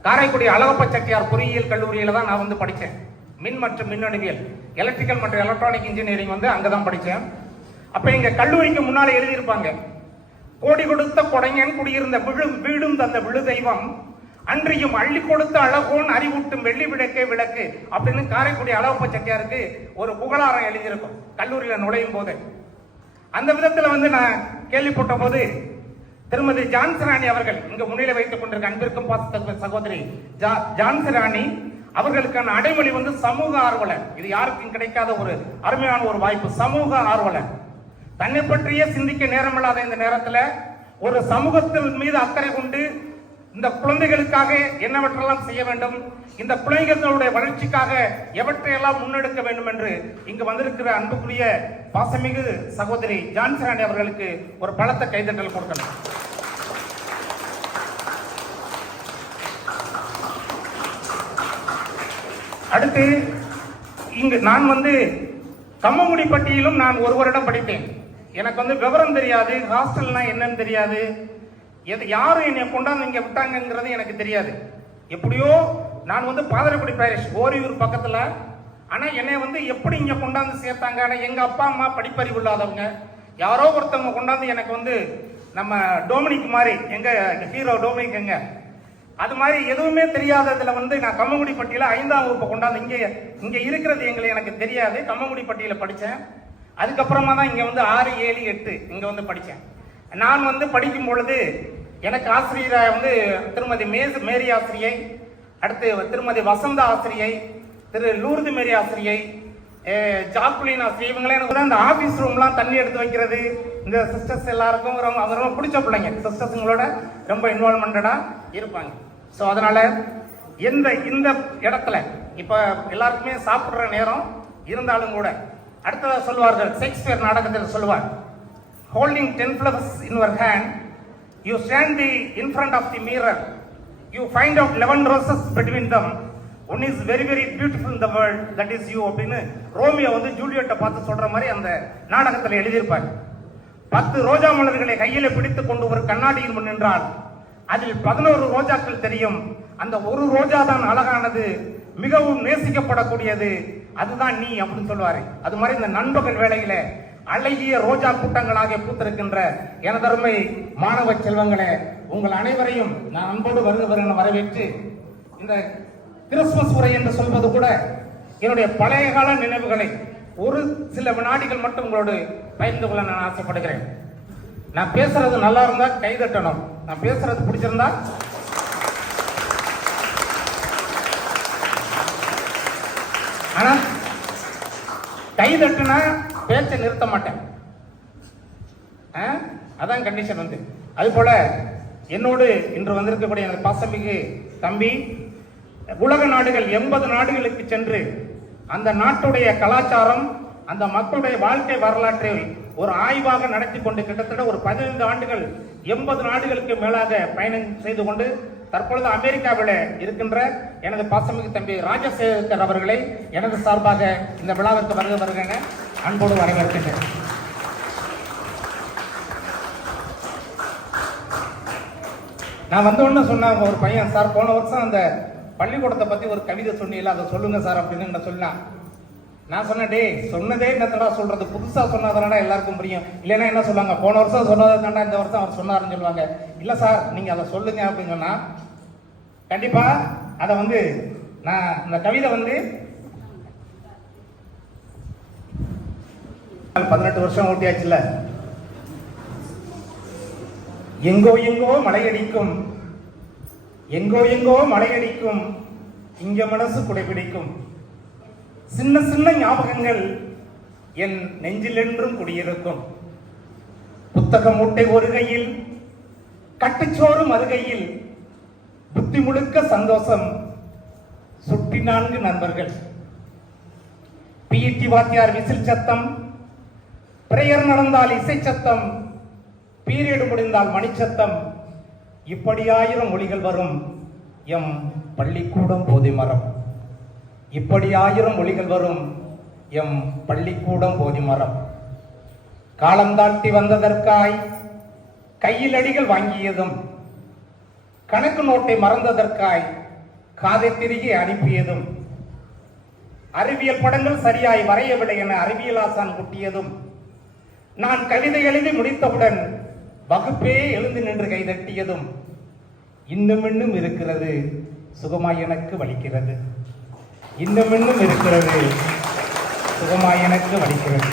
காரைக்குடி அழகப்ப செட்டியார் பொறியியல் கல்லூரியில தான் நான் வந்து படித்தேன். மின் மற்றும் மின்னணுவியல், எலக்ட்ரிக்கல் மற்றும் எலக்ட்ரானிக் இன்ஜினியரிங் வந்து அங்கதான் படித்தேன். அப்ப எங்க கல்லூரிக்கு முன்னால எழுதியிருப்பாங்க, கோடி கொடுத்த கொடையன் குடியிருந்த வீடும் தந்த விழு தெய்வம், அன்றியும் அள்ளி கொடுத்த அழகோன் அறிவூட்டும் வெள்ளி விளக்கே விளக்கு அப்படின்னு காரைக்குடி அழகப்ப செட்டியாருக்கு ஒரு புகழாரம் எழுதியிருக்கும் கல்லூரியில நுழையும் போது. அந்த விதத்துல வந்து நான் கேள்விப்பட்ட போது திருமதி ஜான்சி ராணி அவர்கள் இங்கு முன்னிலை வைத்துக் கொண்டிருக்க அன்பிற்கும் பாசத்திற்கும் சகோதரி ஜான்சி ராணி அவர்களுக்கான அடைமொழி வந்து சமூக ஆர்வலர். இது யாருக்கும் கிடைக்காத ஒரு அருமையான ஒரு வாய்ப்பு. சமூக ஆர்வலர். தன்னை பற்றியே சிந்திக்க நேரமில்லாத இந்த நேரத்துல ஒரு சமூகத்தின் மீது அக்கறை கொண்டு இந்த குழந்தைகளுக்காக என்னவற்றெல்லாம் செய்ய வேண்டும், இந்த பிள்ளைகளுடைய வளர்ச்சிக்காக எவற்றையெல்லாம் முன்னெடுக்க வேண்டும் என்று இங்கு வந்திருக்கிற அன்புக்குரிய பாசமிகு சகோதரி ஜான்சி ராணி அவர்களுக்கு ஒரு பலத்த கைதட்டல் கொடுக்கணும். அடுத்து இங்கு நான் வந்து கம்மங்குடிப்பட்டியிலும் நான் ஒரு வருடம் படித்தேன். எனக்கு வந்து விவரம் தெரியாது, ஹாஸ்டல்னா என்னன்னு தெரியாது, யாரும் என்னை கொண்டாந்து இங்க விட்டாங்கிறது எனக்கு தெரியாது. எப்படியோ நான் வந்து பாதரக்குடி பாரிஷ் ஓரியூர் பக்கத்துல, ஆனா என்னை வந்து எப்படி இங்க கொண்டாந்து சேர்த்தாங்க. ஆனா எங்க அப்பா அம்மா படிப்பறிவு இல்லாதவங்க, யாரோ ஒருத்தவங்க கொண்டாந்து எனக்கு வந்து நம்ம டோமினிக் மாதிரி, எங்க ஹீரோ டோமினிக் எங்க, அது மாதிரி எதுவுமே தெரியாததுல வந்து நான் கம்மங்குடிப்பட்டியில 5ஆம் வகுப்பு கொண்டாந்து இங்க இருக்கிறது எனக்கு தெரியாது. கம்மங்குடிப்பட்டியில படித்தேன். அதுக்கப்புறமா தான் இங்க வந்து 6, 7, 8 இங்க வந்து படித்தேன். நான் வந்து படிக்கும் பொழுது எனக்கு ஆசிரியராக வந்து திருமதி மேரி ஆசிரியை, அடுத்து திருமதி வசந்தா ஆசிரியை, திரு லூர்து மேரி ஆசிரியை, ஜாக்குலின் ஆசிரியை, இவங்களே எனக்கு அந்த ஆபீஸ் ரூம்லாம் தண்ணி எடுத்து வைக்கிறது, இந்த சிஸ்டர்ஸ் எல்லாருக்கும் ரொம்ப பிடிச்ச பிள்ளைங்க. சிஸ்டர்ஸுங்களோட ரொம்ப இன்வால்மெண்டடா இருப்பாங்க. ஸோ அதனால இந்த இடத்துல இப்ப எல்லாருக்குமே சாப்பிடுற நேரம் இருந்தாலும் கூட அடுத்ததாக சொல்வார்கள், ஷேக்ஸ்பியர் நாடகத்தில் சொல்வார், holding 10 flowers in your hand, you stand in front of the mirror, you find out 11 roses between them, one is very very beautiful in the world, that is you அப்படின்னு ரோமியோ வந்து ஜூலியட்டை பார்த்து சொல்ற மாதிரி அந்த நாடகத்தில் எழுதியிருப்பார். 10 ரோஜா மலர்களை கையில பிடித்துக் கொண்டு ஒரு கண்ணாடியில் முன் நின்றால் அதில் 11 ரோஜாக்கள் தெரியும். அந்த ஒரு ரோஜா தான் அழகானது, மிகவும் நேசிக்கப்படக்கூடியது, அதுதான் நீ அப்படின்னு சொல்லுவாரு. அது மாதிரி இந்த நண்பகல் வேளையில அழகிய ரோஜா கூட்டங்களாக பூத்திருக்கின்ற எனதருமை மாணவ செல்வங்களே, உங்கள் அனைவரையும் நான் அன்போடு வருகிறேன் வரவேற்று, இந்த கிறிஸ்துமஸ் உரை என்று சொல்வது கூட என்னுடைய பழைய கால நினைவுகளை ஒரு சில வினாடிகள் மட்டும் உங்களோடு பகிர்ந்து கொள்ள நான் ஆசைப்படுகிறேன். நான் பேசுறது நல்லா இருந்தா கைதட்டணும், நான் பேசுறது பிடிச்சிருந்தா ஆனா கைதட்டுனா பேச்சை நிறுத்த மாட்டேன், அதான் கண்டிஷன் வந்து. அது போல என்னோடு இன்று வந்திருக்கக்கூடிய எனது பாசமிகு தம்பி உலக நாடுகள் 80 நாடுகளுக்கு சென்று அந்த நாட்டுடைய கலாச்சாரம், அந்த மக்களுடைய வாழ்க்கை வரலாற்றை ஒரு ஆய்வாக நடத்தி கொண்டு கிட்டத்தட்ட ஒரு 15 ஆண்டுகள் 80 நாடுகளுக்கு மேலாக பயணம் செய்து கொண்டு தற்பொழுது அமெரிக்காவில் இருக்கின்ற எனது பாசமிகு தம்பி ராஜசேகர் அவர்களை எனது சார்பாக இந்த விழாவிற்கு வருகிற அன்போடு வரவேற்கின்றேன். நான் வந்தோன்னு சொன்னாங்க ஒரு பையன், சார் போன வருஷம் அந்த பள்ளிக்கூடத்தை பத்தி ஒரு கவிதை சொன்னீங்களா, அதை சொல்லுங்க சார் அப்படின்னு என்ன சொன்னான். நான் சொன்னேன், டே சொன்னதே என்னத்தடா சொல்றது, புதுசா சொன்னாதானடா எல்லாருக்கும் புரியும், இல்லைன்னா என்ன சொல்லுவாங்க, போன வருஷம் சொன்னதை தாண்டா இந்த வருஷம் அவர் சொன்னாருன்னு சொல்லுவாங்க. இல்ல சார் நீங்க அதை சொல்லுங்க அப்படின்னு சொன்னா கண்டிப்பா அதை வந்து நான் இந்த கவிதை வந்து 18 வருஷம் ஓட்டியாச்சுல. எங்கோ எங்கோ மலையடிக்கும், எங்கோ எங்கோ மலையடிக்கும், இங்க மனசு குடைபிடிக்கும், சின்ன சின்ன ஞாபகங்கள் என் நெஞ்சில் என்றும் குடியிருக்கும். புத்தக மூட்டை ஒரு கையில், கட்டுச்சோறு மறுகையில், புத்தி முழுக்க சந்தோஷம், சுற்றி 4 நண்பர்கள், பிஇடி வாத்தியார் விசில் சத்தம், பிரேயர் நடந்தால் இசை சத்தம், பீரியட் முடிந்தால் மணிச்சத்தம், இப்படி 1000 மொழிகள் வரும் எம் பள்ளிக்கூடம் போதி மரம், இப்படி 1000 மொழிகள் வரும் எம் பள்ளிக்கூடம் போதி மரம். காலம் தாட்டி வந்ததற்காய் கையில் அடிகள் வாங்கியதும், கணக்கு நோட்டை மறந்ததற்காய் காதை திருகி அனுப்பியதும், அறிவியல் படங்கள் சரியாய் வரையவில்லை என அறிவியல் ஆசான் குட்டியதும், நான் கவிதை எழுதி முடித்தவுடன் வகுப்பே எழுந்து நின்று கைதட்டியதும், இன்னும் இன்னும் இருக்கிறது சுகமாய் எனக்கு வலிக்கிறது, இன்னும் இன்னும் இருக்கிறது சுகமாய் எனக்கு வலிக்கிறது.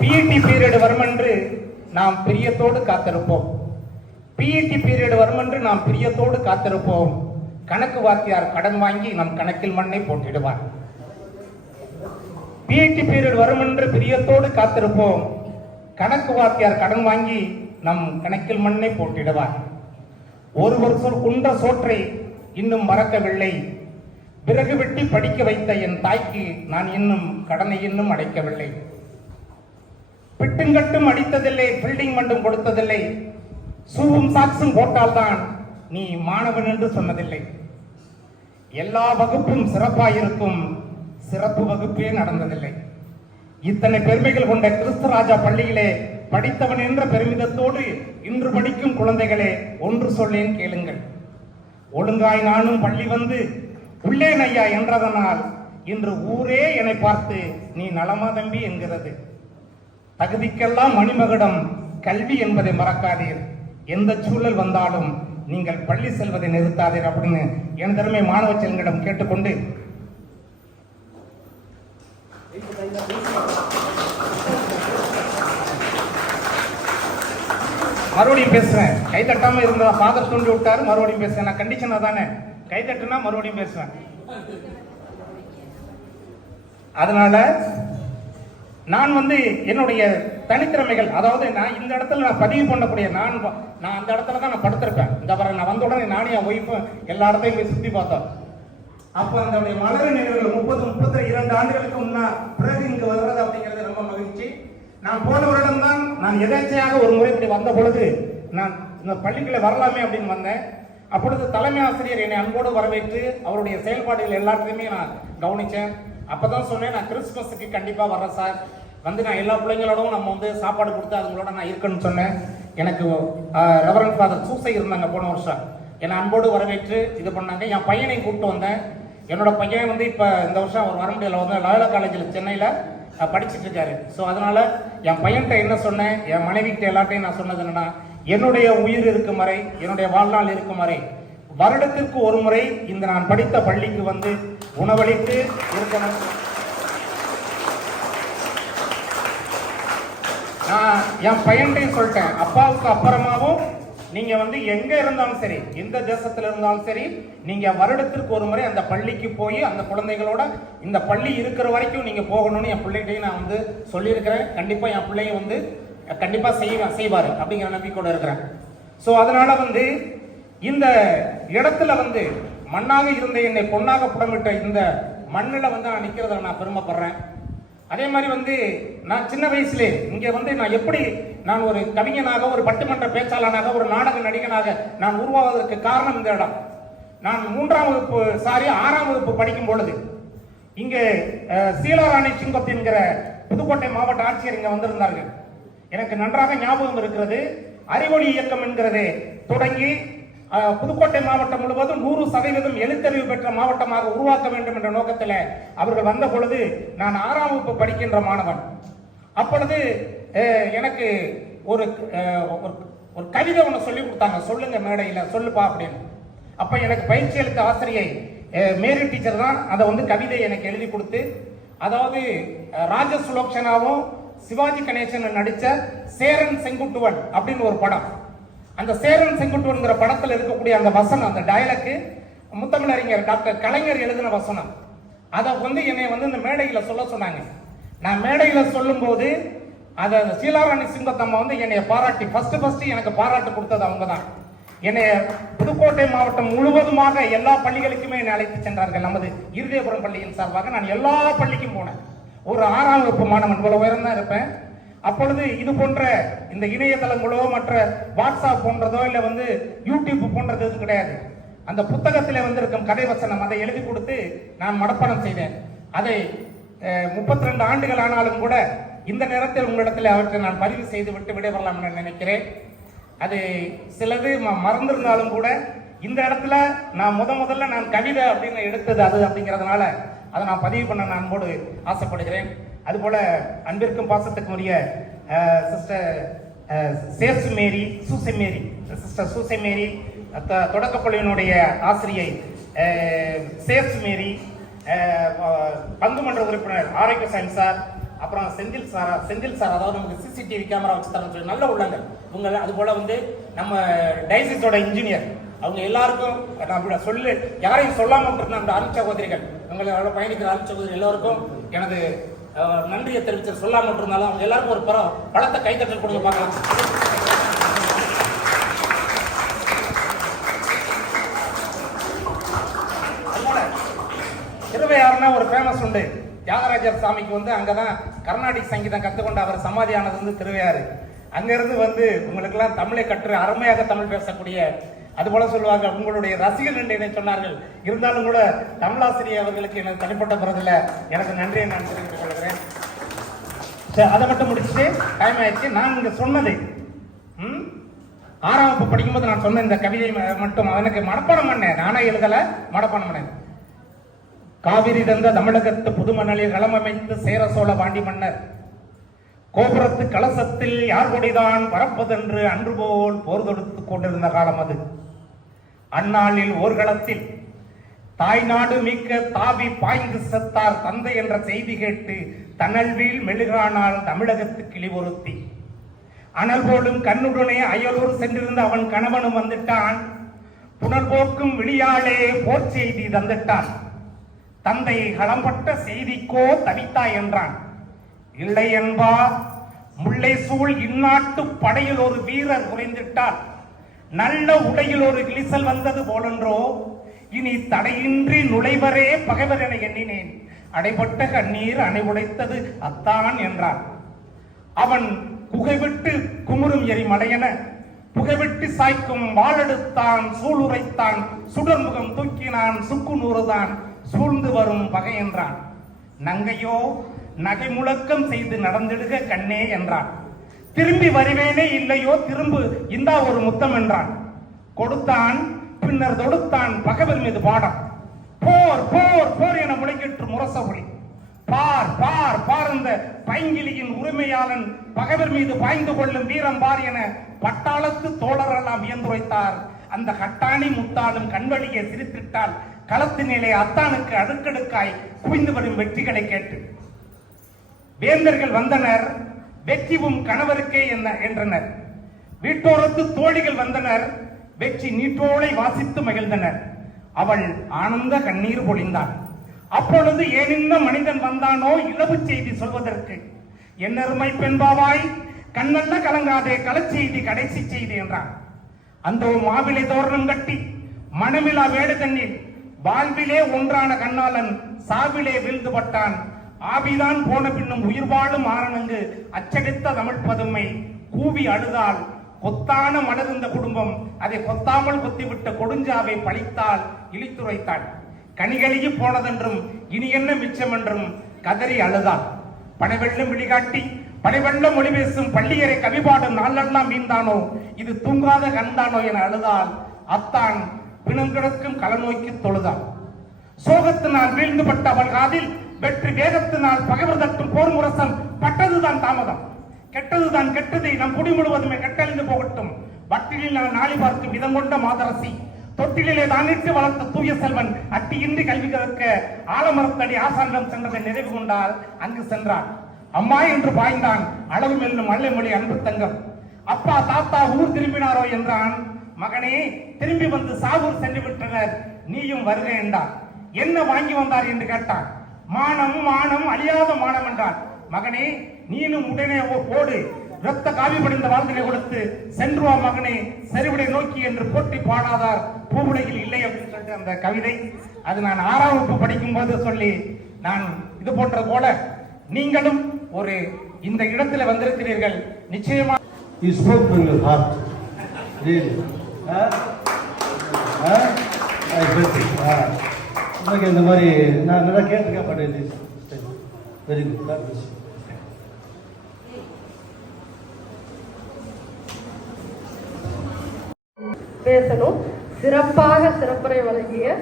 பிஇடி பீரியட் வருமென்று நாம் பிரியத்தோடு காத்திருப்போம், பிஇடி பீரியட் வருமென்று நாம் பிரியத்தோடு காத்திருப்போம். கணக்கு வாத்தியார் கடன் வாங்கி நம் கணக்கில் மண்ணை போட்டிடுவார். பிடி பீரியட் வரும் என்று பிரியத்தோடு காத்திருப்போம். கணக்கு வாத்தியார் கடன் வாங்கி நம் கணக்கில் மண்ணை போட்டிடுவார். ஒருவர் உண்ட சோற்றை இன்னும் மறக்கவில்லை. விறகு வெட்டி படிக்க வைத்த என் தாய்க்கு நான் இன்னும் கடனை இன்னும் அடைக்கவில்லை. பிட்டுங்கட்டும் அடித்ததில்லை, பில்டிங் மட்டும் கொடுத்ததில்லை. சூவும் சாக்ஸும் போட்டால்தான் நீ மாணவன் என்று சொன்னதில்லை. எல்லா வகுப்பும் சிறப்பாயிருக்கும், சிறப்பு வகுப்பே நடந்ததில்லை. இத்தனை பெருமைகள் கொண்ட கிறிஸ்துராஜா பள்ளியிலே படித்தவன் என்ற பெருமிதத்தோடு இன்று படிக்கும் குழந்தைகளே, ஒன்று சொல்லேன் கேளுங்கள். ஒழுங்காய் நானும் பள்ளி வந்து உள்ளேன் ஐயா என்றதனால் இன்று ஊரே என்னை பார்த்து நீ நலமா தம்பி என்கிறது. தகுதிக்கெல்லாம் மணிமகுடம் கல்வி என்பதை மறக்காதீர். எந்த சூழல் வந்தாலும் நீங்கள் பள்ளி செல்வதை நிறுத்தாதீர் அப்படின்னு என் திறமை மாணவ செல்களிடம் கேட்டுக்கொண்டு மறுபடியும் பேசுறேன். கை தட்டாம இருந்தா ஃபாதர் தூண்டி விட்டாரு, மறுபடியும் பேசுறேன். நான் கண்டிஷனா தானே, கை தட்டுனா மறுபடியும் பேசுவேன். அதனால நான் என்னுடைய தனித்திறமைகள், அதாவது நான் இந்த இடத்துல நான் பதிவு பண்ணக்கூடிய நான் அந்த இடத்துல தான் நான் படுத்திருப்பேன். இந்த வர நான் வந்த உடனே நானும் என் ஒய்ஃபும் எல்லா இடத்தையும் போய் சுத்தி பார்த்தோம். அப்ப அந்த மலர் நிகழ்வுகள் 32 ஆண்டுகளுக்கு முன்னா பிறகு இங்கு வருவது அப்படிங்கிறது ரொம்ப மகிழ்ச்சி. நான் போன வருடம் தான் நான் எதேச்சையாக ஒரு முறை இப்படி வந்த பொழுது நான் இந்த பள்ளிக்குள்ள வரலாமே அப்படின்னு வந்தேன். அப்பொழுது தலைமை ஆசிரியர் என்னை அன்போடு வரவேற்று அவருடைய செயல்பாடுகள் எல்லாத்தையுமே நான் கவனிச்சேன். அப்பதான் சொன்னேன், நான் கிறிஸ்துமஸுக்கு கண்டிப்பா வர்றேன் சார், நான் எல்லா பிள்ளைங்களோடவும் நம்ம சாப்பாடு கொடுத்து அதுங்களோட நான் இருக்கணும்னு சொன்னேன். எனக்கு ரெவரண்ட் ஃபாதர் சூசை இருந்தாங்க போன வருஷம், என்னை அன்போடு வரவேற்று இது பண்ணாங்க. என் பையனையும் கூப்பிட்டு வந்தேன். என்னோட பையன் இப்போ இந்த வருஷம் அவர் வர முடியல, லாயலா காலேஜில் சென்னையில் படிச்சுட்டு இருக்காரு. ஸோ அதனால என் பையன்கிட்ட என்ன சொன்னேன், என் மனைவிக்கிட்ட எல்லாத்தையும் நான் சொன்னது என்னன்னா, என்னுடைய உயிர் இருக்கும் வரை, என்னுடைய வாழ்நாள் இருக்கும் வரை வருடத்திற்கு ஒரு முறை இந்த நான் படித்த பள்ளிக்கு உணவளித்து இருக்கணும். நான் என் பையன்டையும் சொல்லிட்டேன், அப்பாவுக்கு அப்புறமாவும் நீங்க எங்க இருந்தாலும் சரி, எந்த தேசத்துல இருந்தாலும் சரி, நீங்க வருடத்திற்கு ஒரு முறை அந்த பள்ளிக்கு போய் அந்த குழந்தைகளோட இந்த பள்ளி இருக்கிற வரைக்கும் நீங்க போகணும்னு என் பிள்ளைகிட்டையும் நான் சொல்லியிருக்கிறேன். கண்டிப்பா என் பிள்ளைங்க கண்டிப்பா செய்வாரு அப்படிங்கிற நம்பிக்கையோட இருக்கிறேன். ஸோ அதனால இந்த இடத்துல மண்ணாக இருந்த என்னை பொன்னாக புடமிட்ட இந்த மண்ணில் நான் நிற்கிறத நான் பெருமைப்படுறேன். அதே மாதிரி நான் சின்ன வயசுல இங்க நான் எப்படி நான் ஒரு கவிஞனாக, ஒரு பட்டிமன்ற பேச்சாளனாக, ஒரு நாடக நடிகனாக நான் உருவாவதற்கு காரணம் இந்த இடம். நான் 6ஆம் வகுப்பு படிக்கும் பொழுது இங்கே சீலாராணி சிங்கத் என்கிற புதுக்கோட்டை மாவட்ட ஆட்சியர் இங்க வந்திருந்தார்கள். எனக்கு நன்றாக ஞாபகம் இருக்கிறது. அறிவொளி இயக்கம் என்கிறது தொடங்கி புதுக்கோட்டை மாவட்டம் முழுவதும் 100% எழுத்தறிவு பெற்ற மாவட்டமாக உருவாக்க வேண்டும் என்ற நோக்கத்தில் அவர்கள் வந்த பொழுது நான் 6ஆம் வகுப்பு படிக்கின்ற மாணவன். அப்பொழுது எனக்கு ஒரு கவிதை ஒன்று சொல்லி கொடுத்தாங்க, சொல்லுங்க மேடையில் சொல்லுப்பா அப்படின்னு. அப்ப எனக்கு பயிற்சி அளித்த ஆசிரியை மேரி டீச்சர் தான் அதை கவிதை எனக்கு எழுதி கொடுத்து, அதாவது ராஜசுலோக்ஷனாவும் சிவாஜி கணேசன் நடிச்ச சேரன் செங்குட்டுவன் அப்படின்னு ஒரு படம். அந்த சேரன் செங்குட்டுவன்கிற படத்தில் இருக்கக்கூடிய அந்த வசனம், அந்த டயலாக் முத்தமிழறிஞர் டாக்டர் கலைஞர் எழுதின வசனம். அதை என்னை இந்த மேடையில் சொல்ல சொன்னாங்க. நான் மேடையில் சொல்லும் போது அதை சீலாராணி சிங்கத்தம்மா என்னை பாராட்டி ஃபர்ஸ்ட் எனக்கு பாராட்டு கொடுத்தது அவங்க தான். என்னை புதுக்கோட்டை மாவட்டம் முழுவதுமாக எல்லா பள்ளிகளுக்குமே என்னை அழைத்து சென்றார்கள். நமது இருதயபுரம் பள்ளியின் சார்பாக நான் எல்லா பள்ளிக்கும் போனேன். ஒரு 6ஆம் வகுப்பு மாணவன், இவ்வளவு உயரம் தான் இருப்பேன். அப்பொழுது இது போன்ற இந்த இணையதளங்களோ மற்ற வாட்ஸ்அப் போன்றதோ இல்ல யூடியூப் போன்றது எதுவும் கிடையாது. அந்த புத்தகத்திலே இருக்கும் கதை வசனம் அதை எழுதி கொடுத்து நான் மனப்பாடம் செய்தேன். அதை 32 ஆண்டுகள் ஆனாலும் கூட இந்த நேரத்தில் உங்களிடத்தில் அவற்றை நான் பதிவு செய்து விட்டு விடைபெறலாம் என நினைக்கிறேன். அது சிலது மறந்திருந்தாலும் கூட இந்த இடத்துல நான் முதல்ல நான் கவிதை அப்படின்னு எடுத்தது அது அப்படிங்கிறதுனால அதை நான் பதிவு பண்ண நான் அன்போடு ஆசைப்படுகிறேன். அதுபோல அன்பிற்கும் பாசத்துக்கும் உரிய சிஸ்டர் சிஸ்டர் சூசை மேரி, தொடக்கப்பள்ளியினுடைய ஆசிரியை சேஸ் மேரி, பங்குமன்ற உறுப்பினர் ஆரோக்கியசாமி சார், அப்புறம் செந்தில் சார் அதாவது நமக்கு சிசிடிவி கேமரா வச்சு தரணும் சொல்லி நல்ல உள்ளங்கள் இவங்க. அது போல நம்ம டைசிஸோட இன்ஜினியர் அவங்க எல்லாருக்கும் நான் சொல்லு யாரையும் சொல்லாம விட்டுருந்த அந்த அருள் சகோதரிகள் உங்களை பயணிக்கிற அருள் சகோதரி எல்லாருக்கும் எனது நன்றியை தெரிவிச்சு சொல்லாம விட்டுருந்தாலும் அவங்க எல்லாருக்கும் ஒரு பலத்தை கைத்தட்டல் கொடுங்க பார்க்கலாம். திருவையாறுனா ஒரு ஃபேமஸ் உண்டு. தியாகராஜர் சாமிக்கு வந்து அங்கதான் கர்நாடிக் சங்கீதம் கத்துக்கொண்டு அவர் சமாதி ஆனது வந்து திருவையாறு. அங்கிருந்து வந்து உங்களுக்கெல்லாம் தமிழை கற்று அருமையாக தமிழ் பேசக்கூடிய அது போல சொல்லுவாங்க உங்களுடைய ரசிகர் என்று என்னை சொன்னார்கள். இருந்தாலும் கூட தமிழாசிரியர் அவர்களுக்கு எனக்கு தனிப்பட்ட பிறகுல எனக்கு நன்றியை நான் தெரிவித்துக் கொள்கிறேன். அதை மட்டும் முடிச்சுட்டு டைம் ஆயிடுச்சு. நான் இங்க சொன்னது 6ஆம் வகுப்பு படிக்கும்போது நான் சொன்ன இந்த கவிதை மட்டும் எனக்கு மனப்பாடம் பண்ணேன். நானே எழுதல, மனப்பாடம் பண்ணேன். காவிரி தந்த தமிழகத்து புதுமணலில் களமமைத்து சேர சோழ பாண்டி மன்னர் கோபுரத்து கலசத்தில் யார் கொடிதான் பரப்பதென்று அன்று போல் போர் தொடுத்துக் கொண்டிருந்த காலம் அது. அந்நாளில் ஓர்களத்தில் தாய்நாடு மீட்க தாவி பாய்ந்து செத்தார் தந்தை என்ற செய்தி கேட்டு தனல்வில் மெழுகானால் தமிழகத்து கிளி ஒருத்தி. அனல் போலும் கண்ணுடனே அயலூர் சென்றிருந்த அவன் கணவனும் வந்துட்டான். புனர்போக்கும் விழியாளே போர் செய்தி தந்துட்டான். தந்தை களம்பட்ட செய்திக்கோ தவித்தாய் என்றான். இல்லை என்பார் முல்லை சூழ் இந்நாட்டு படையில் ஒரு வீரர் குறைந்துட்டார். நல்ல உடையில் ஒரு கிளிசல் வந்தது போலென்றோ இனி தடையின்றி நுழைவரே பகைவர் என எண்ணினேன். அடைபட்ட கண்ணீர் அணை உடைத்தது அத்தான் என்றான். அவன் புகைவிட்டு குமுறும் எரி மடையென புகைவிட்டு சாய்க்கும் வாளெடுத்தான் சூளுரைத்தான் சுடர்முகம் தூக்கினான் சுக்கு நூறுதான் சூழ்ந்து வரும் பகை என்றான். நங்கையோ நகை முழக்கம் செய்து நடந்திடுக கண்ணே என்றான். திரும்பி வருவேனே இல்லையோ திரும்பு இந்தா ஒரு முத்தம் என்றான். கொடுத்தான். பின்னர் தொடுத்தான் பகைவர் மீது பாடம். போர் போர் போர் என முளைக்கிற்று முரச ஒளி. பார் பார் பார் இந்த பைங்கிலியின் உரிமையாளன் பகைவர் மீது பாய்ந்து கொள்ளும் வீரம் பார் என பட்டாளத்து தோழரெல்லாம் வியந்துரைத்தார். அந்த கட்டாணி முத்தாலும் கண்வழியை சிரித்திட்டால் களத்தினிலே அத்தானுக்கு அடுக்கடுக்காய் குவிந்து வரும் வெற்றிகளை கேட்டு வேந்தர்கள் வந்தனர். வெற்றிவும் கணவருக்கே என்றனர். வீட்டோரத்து தோழிகள் வந்தனர். வெற்றி நீட்டோளை வாசித்து மகிழ்ந்தனர். அவள் ஆனந்த கண்ணீர் பொழிந்தாள். அப்பொழுது ஏனிந்த மனிதன் வந்தானோ இலவு செய்தி சொல்வதற்கு. என்னருமை பெண்பாவாய் கண்ணல்ல கலங்காதே களச்செய்தி கடைசி செய்தி என்றான். அந்த மாவிலை தோரணம் கட்டி மணமிலா வேடு தண்ணீர் வாழ்விலே ஒன்றான கண்ணாளன் சாவிலே வீழ்ந்து பட்டான். ஆவிதான் போன பின்னும் உயிர் வாழும் ஆரணங்கு அச்சடித்த தமிழ் பதுமை கூவி அழுதாள். கொத்தான மலர்ந்த குடும்பம் அதை கொத்தாமல் கொத்திவிட்ட கொடுஞ்சாவை பழித்தால் இழித்துரைத்தாள். கனிகளிக்கு போனதென்றும் இனி என்ன மிச்சம் என்றும் கதறி அழுதாள். பனைவெள்ளம் விழிகாட்டி பனைவெள்ளம் மொழி பேசும் பள்ளியரை கவிபாடும் நாளெல்லாம் மீந்தானோ இது தூங்காத கண்டானோ என அழுதாள். அத்தான் பிணங்கிடக்கும் களநோக்கி தொழுதாள். சோகத்தினால் வீழ்ந்து பட்ட அவள் காதில் வெற்றி வேகத்தினால் பகைவர் தட்டும் போர் முரசம் பட்டதுதான் தாமதம். கெட்டதுதான் கெட்டதை நம் குடி முழுவதுமே கெட்டழிந்து போகட்டும். வட்டிலில் நான் நாளை பார்க்கும் விதம் கொண்ட மாதரசி தொட்டிலே தானிட்டு வளர்த்த தூய செல்வன் அட்டியின்றி கல்வி கற்க ஆலமரத்தடி ஆசானிடம் சென்றதை நிறைவு கொண்டால் அங்கு சென்றான். அம்மா என்று பாய்ந்தான். அளவு மெல்லும் அள்ளை மொழி அன்பு தங்கம். அப்பா தாத்தா ஊர் திரும்பினாரோ என்றான். மகனே திரும்பி வந்து சாவூர் சென்று விட்டனர், நீயும் வருக என்றார். என்ன வாங்கி வந்தார் என்று கேட்டான். மானம் மானம் அழியாத மானம் என்றார். மகனே நீனும் உடனே ஓடு, இரத்த காவி படிந்த வாழ்க்கையை கொடுத்து சென்றுவா மகனே செறிவிடை நோக்கி என்று போட்டி பாடாதார் பூவுலகில் இல்லை அப்படின்னு சொல்லிட்டு அந்த கவிதை. அது நான் 6ஆம் வகுப்பு படிக்கும் போது சொல்லி நான் இது போன்ற போல நீங்களும் ஒரு இந்த இடத்துல வந்திருக்கிறீர்கள். நிச்சயமா You spoke from your heart. Really. I felt it. Okay, இந்த மாதிரி நான் நல்லா கேட்டிருக்கேன். பட் இது வெரி குட். பேசணும். சிறப்பாக சிறப்புரை வழங்கிய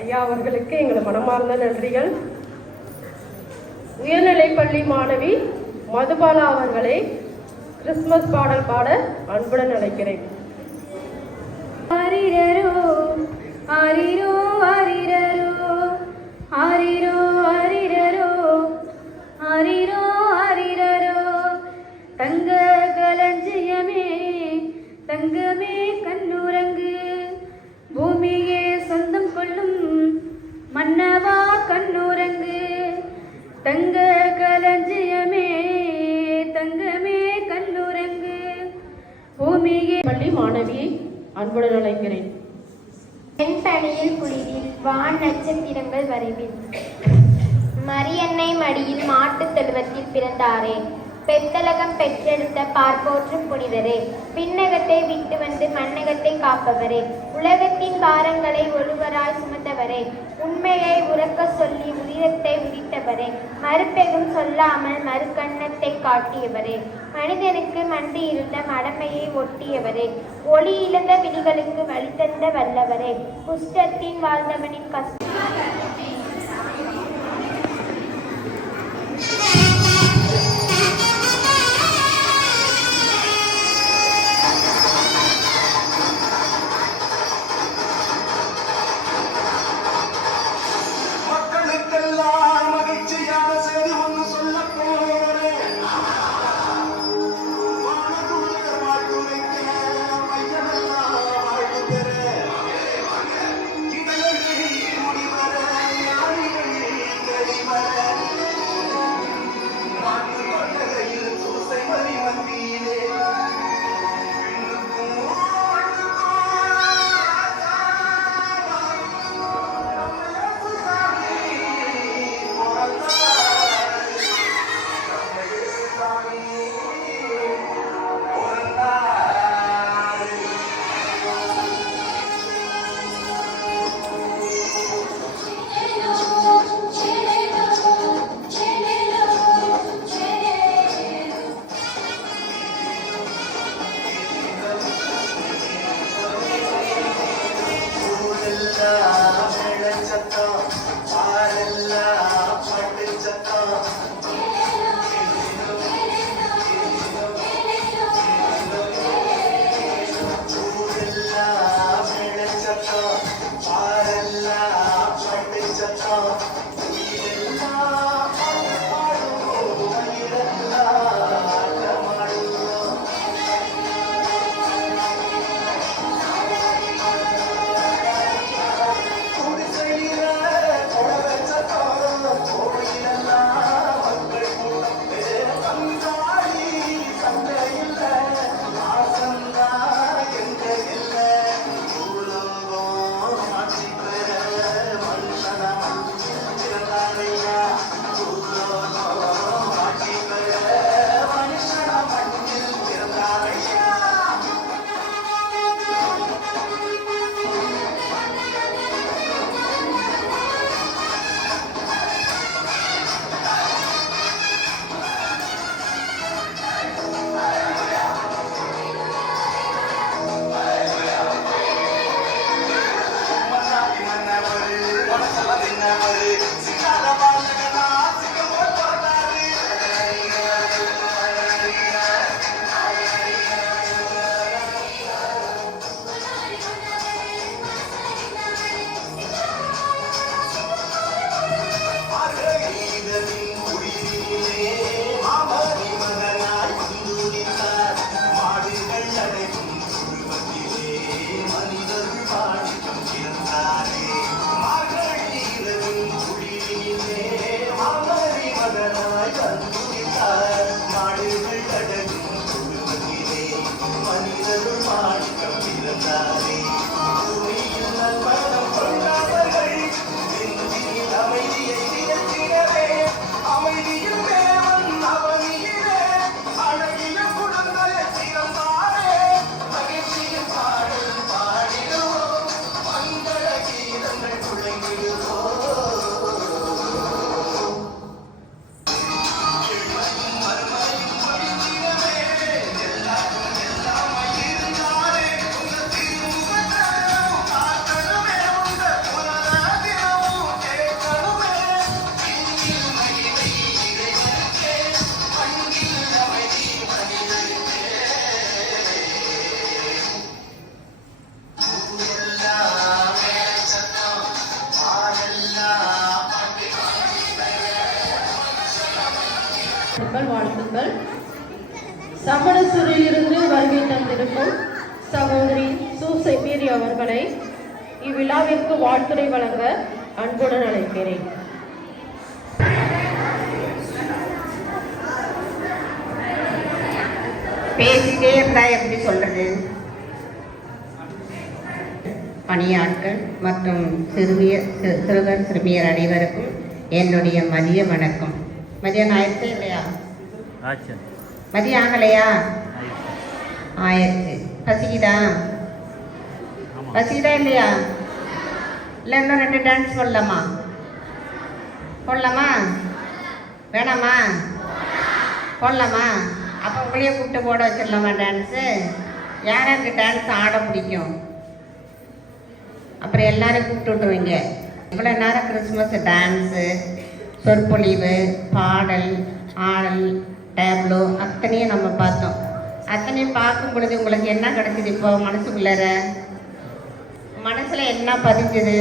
ஐயா அவர்களுக்கு எங்கள் மனமார்ந்த நன்றிகள். உயர்நிலைப்பள்ளி மாணவி மதுபாலா அவர்களை கிறிஸ்துமஸ் பாடல் பாட அன்புடன் அழைக்கிறேன். ஆரிரரோ ஆரிரோ ஆரிரரோ ஆரிரோ ஆரிரரோ ஆரிரோ ஆரிரரோ தங்க களஞ்சியமே தங்கமே கண்ணுரங்கு பூமியே பள்ளி மாணவியை அன்புடன் அழைக்கிறேன். வெண்பனியில் குளிரில் வான் நட்சத்திரங்கள் வரைவில் மரியன்னை மடியில் மாட்டுத் தொழுவத்தில் பிறந்தாரே, பெத்தலகம் பெற்றெடுத்த பார்ப்போற்றும் புனிதரே, விண்ணகத்தை விட்டு வந்து மண்ணகத்தை காப்பவரே, உலகத்தின் பாரங்களை ஒருவராய் சுமந்தவரே, உண்மையை உறக்க சொல்லி உதிரத்தை உதித்தவரே, மறுபெகும் சொல்லாமல் மறுகண்ணத்தை காட்டியவரே, மனிதனுக்கு மண்டி இருந்த மடமையை ஒட்டியவரே, ஒளி இழந்த விழிகளுக்கு வழி தந்த வல்லவரே, குஷ்டத்தின் வாழ்ந்தவனின் கஷ்ட மக்களுக்கெல்லாம் மகிழ்ச்சியான செய்தி ஒன்று சொல்ல போறேன். வானதூதர் வாழ்த்துரைக்க மையமெல்லாம் வாழ்வு பெற, இடையர்கள் முடிவர, ஞானிகள் வெளிவர, நாட்டு கொட்டகையில் சூசை மறி மத்தியிலே வாழ்த்துக்கள். சமணசூரிலிருந்து வருகை தந்திருக்கும் சகோதரி சூசை மேரி அவர்களை இவ்விழாவிற்கு வாழ்த்துரை வழங்க அன்புடன் அழைக்கிறேன். பேசிட்டே இருந்தா எப்படி சொல்றது? பணியாட்கள் மற்றும் சிறுவர் சிறுமியர் அனைவருக்கும் என்னுடைய மதிய வணக்கம். மதியம் ஆயிடுச்சு இல்லையா? மதியம் ஆகலையா? ஆயிடுச்சு. பசிக்குதா? பசிக்குதா இல்லையா? இல்லை இன்னும் 2 டான்ஸ் போடலாமா? போடலாமா? வேணாமா? போடலாமா? அப்போ உங்களையே கூப்பிட்டு போட வச்சிடலாமா டான்ஸு? யாருக்கு டான்ஸ் ஆட பிடிக்கும்? அப்புறம் எல்லாரும் கூப்பிட்டு விட்டுருவீங்க. இவ்வளோ நேரம் கிறிஸ்மஸ் டான்ஸு, சொற்பொழிவு, பாடல், ஆடல், டேப்லோ அத்தனையும் நம்ம பார்த்தோம். அத்தனையும் பார்க்கும் பொழுது உங்களுக்கு என்ன கிடைச்சிது? இப்போ மனசுக்குள்ளார மனசில் என்ன பதிஞ்சுது?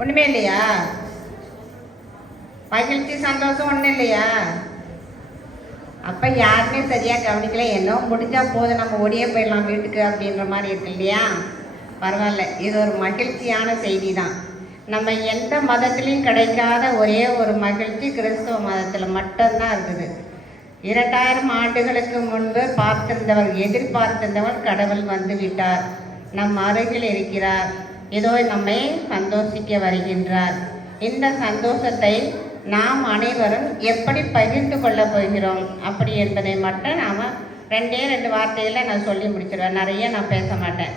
ஒன்றுமே இல்லையா? மகிழ்ச்சி சந்தோஷம் ஒன்றும் இல்லையா? அப்போ யாருமே சரியாக கவனிக்கல. என்ன முடிஞ்சால் போதும், நம்ம ஓடியே போயிடலாம் வீட்டுக்கு அப்படின்ற மாதிரி இருக்கு இல்லையா? பரவாயில்ல, இது ஒரு மகிழ்ச்சியான செய்தி தான். நம்ம எந்த மதத்துலேயும் கிடைக்காத ஒரே ஒரு மகிழ்ச்சி கிறிஸ்தவ மதத்தில் மட்டும்தான் இருக்குது. 2000 ஆண்டுகளுக்கு முன்பு எதிர்பார்த்திருந்தவர் கடவுள் வந்து விட்டார், நம் அருகில் இருக்கிறார், இதோ நம்மை சந்தோஷிக்க வருகின்றார். இந்த சந்தோஷத்தை நாம் அனைவரும் எப்படி பகிர்ந்து கொள்ள போகிறோம் அப்படி என்பதை மட்டும் நாம் 2 வார்த்தையில் நான் சொல்லி முடிச்சிடுவேன். நிறைய நான் பேச மாட்டேன்.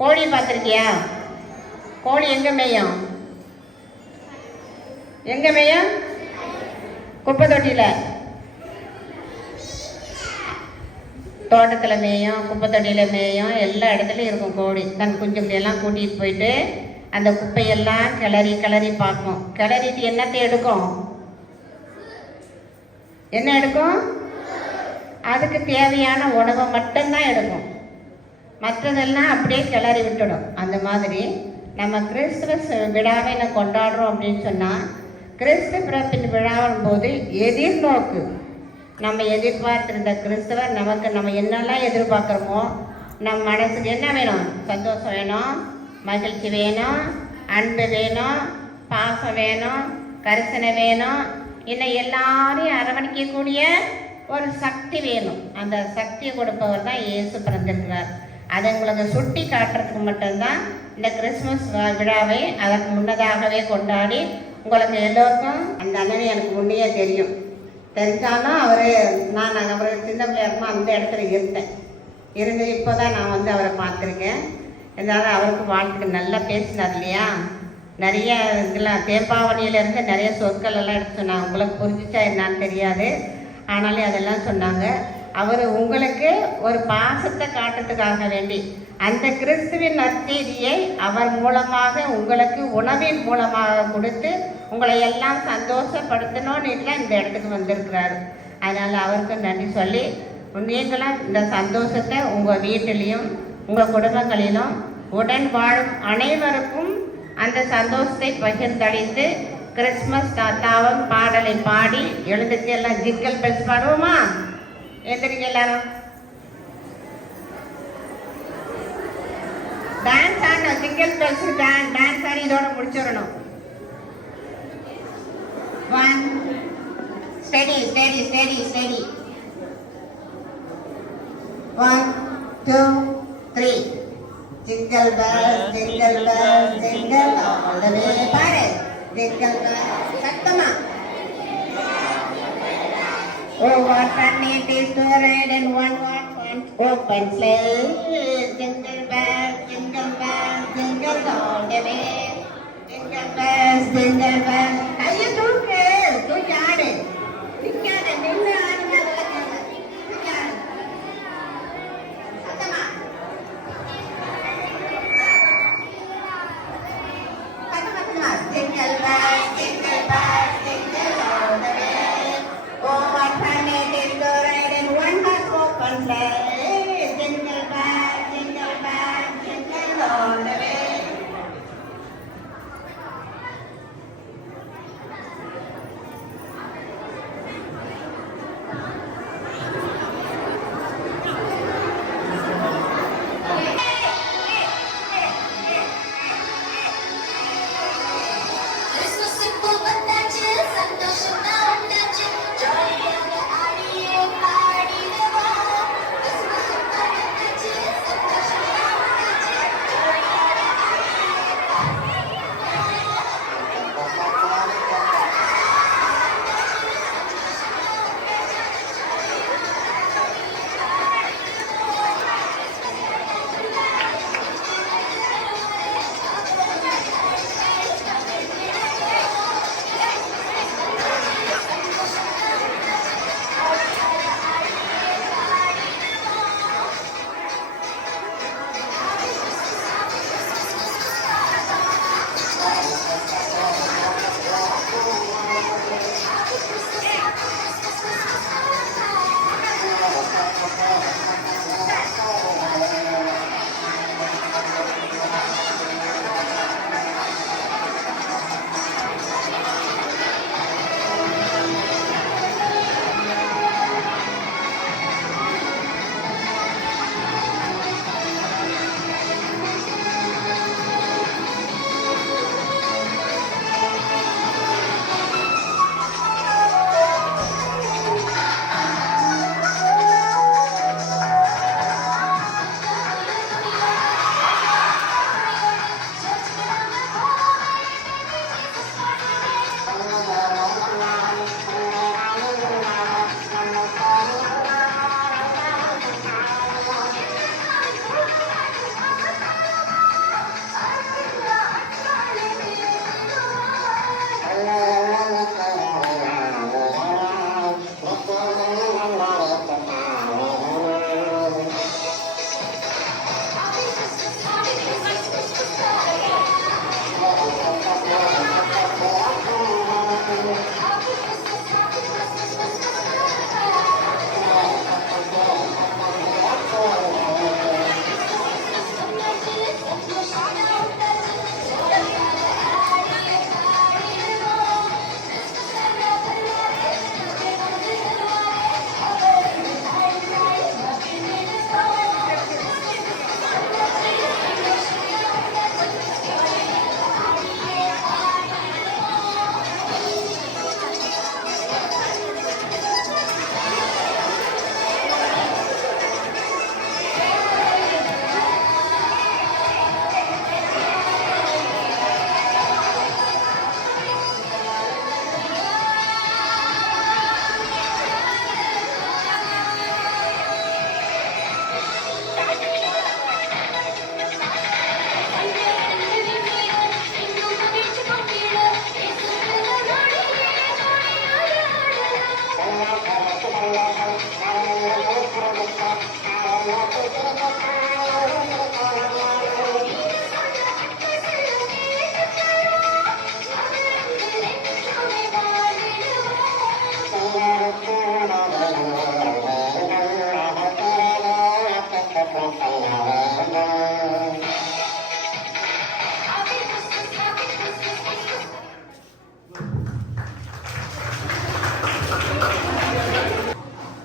கோழி பார்த்துருக்கியா? கோழி எங்கே மேயும்? எங்கே மேயும்? குப்பை தொட்டியில், தோட்டத்தில் மேயும், குப்பை தொட்டியில் மேயும், எல்லா இடத்துலையும் இருக்கும் கோழி. தன் குஞ்சுகளெல்லாம் கூட்டிகிட்டு போயிட்டு அந்த குப்பையெல்லாம் கிளறி பார்க்கும். கிளறிட்டு என்னத்தை எடுக்கும்? என்ன எடுக்கும்? அதுக்கு தேவையான உணவை மட்டும்தான் எடுக்கும். மற்றதெல்லாம் அப்படியே கிளறி விட்டுடும். அந்த மாதிரி நம்ம கிறிஸ்துமஸ் விழாவை கொண்டாடுறோம் அப்படின்னு சொன்னால், கிறிஸ்து பிறப்பின் விழாவின் போது எதிர்நோக்கு, நம்ம எதிர்பார்த்திருந்த கிறிஸ்தவர் நம்ம என்னெல்லாம் எதிர்பார்க்குறோமோ, நம்ம மனசுக்கு என்ன வேணும்? சந்தோஷம் வேணும், மகிழ்ச்சி வேணும், அன்பு வேணும், பாசம் வேணும், கரிசனை வேணும், இன்னும் எல்லாரையும் அரவணைக்கக்கூடிய ஒரு சக்தி வேணும். அந்த சக்தியை கொடுப்பவர் தான் இயேசு பிறந்திருக்கிறார். அதை உங்களுக்கு சுட்டி காட்டுறதுக்கு மட்டும்தான் இந்த கிறிஸ்மஸ் விழாவை அதற்கு முன்னதாகவே கொண்டாடி உங்களுக்கு எல்லோருக்கும் அந்த அண்ணனை எனக்கு முன்னையே தெரிஞ்சாலும் நான் அவர் சின்ன பிள்ளையாருமா அந்த இடத்துல இருந்து இப்போ தான் நான் வந்து அவரை பார்த்துருக்கேன். இருந்தாலும் அவருக்கு வாழ்த்துக்கு நல்லா பேசினார் இல்லையா? நிறைய இதெல்லாம் தேம்பாவணியிலேருந்து நிறைய சொற்கள் எல்லாம் எடுத்து சொன்னாங்க. உங்களுக்கு புரிஞ்சிச்சா என்னான்னு தெரியாது, ஆனாலே அதெல்லாம் சொன்னாங்க. அவர் உங்களுக்கு ஒரு பாசத்தை காட்டுறதுக்காக வேண்டி அந்த கிறிஸ்துவின் நற்செய்தியை அவர் மூலமாக உங்களுக்கு உணவின் மூலமாக கொடுத்து உங்களை எல்லாம் சந்தோஷப்படுத்தணும்னு இந்த இடத்துக்கு வந்திருக்கிறாரு. அதனால் அவருக்கு நன்றி சொல்லி, நீங்களும் இந்த சந்தோஷத்தை உங்கள் வீட்டிலையும் உங்கள் குடும்பங்களிலும் உடன் வாழும் அனைவருக்கும் அந்த சந்தோஷத்தை பகிர்ந்தளித்து கிறிஸ்மஸ் தாத்தாவும் பாடலை பாடி எழுந்துட்டு எல்லாம் ஜிங்கல் பெல்ஸ் பாடுவோமா? எந்திரிங்க எல்லாரும். டான்ஸ் ஆடணும், ஜிங்கல் பெல்ஸ் டான்ஸ் ஆடி இதோட முடிச்சிடணும். 1 steady 1 2 3 Jingle bells, jingle bells, jingle all the way. பாரு, jingle bells, சத்தமா. Oh, what fun it is to ride in one open sleigh. Jingle bells, jingle bells, jingle all the way. Jingle bells, jingle bells. கையை தூக்கி ஆடு. நிக்காத, நின்று ஆடுனா சத்தமா. Jingle bells, jingle bells, jingle all the way. Oh, what fun it is to ride in one open sleigh. Jingle bells, jingle bells, jingle all the way.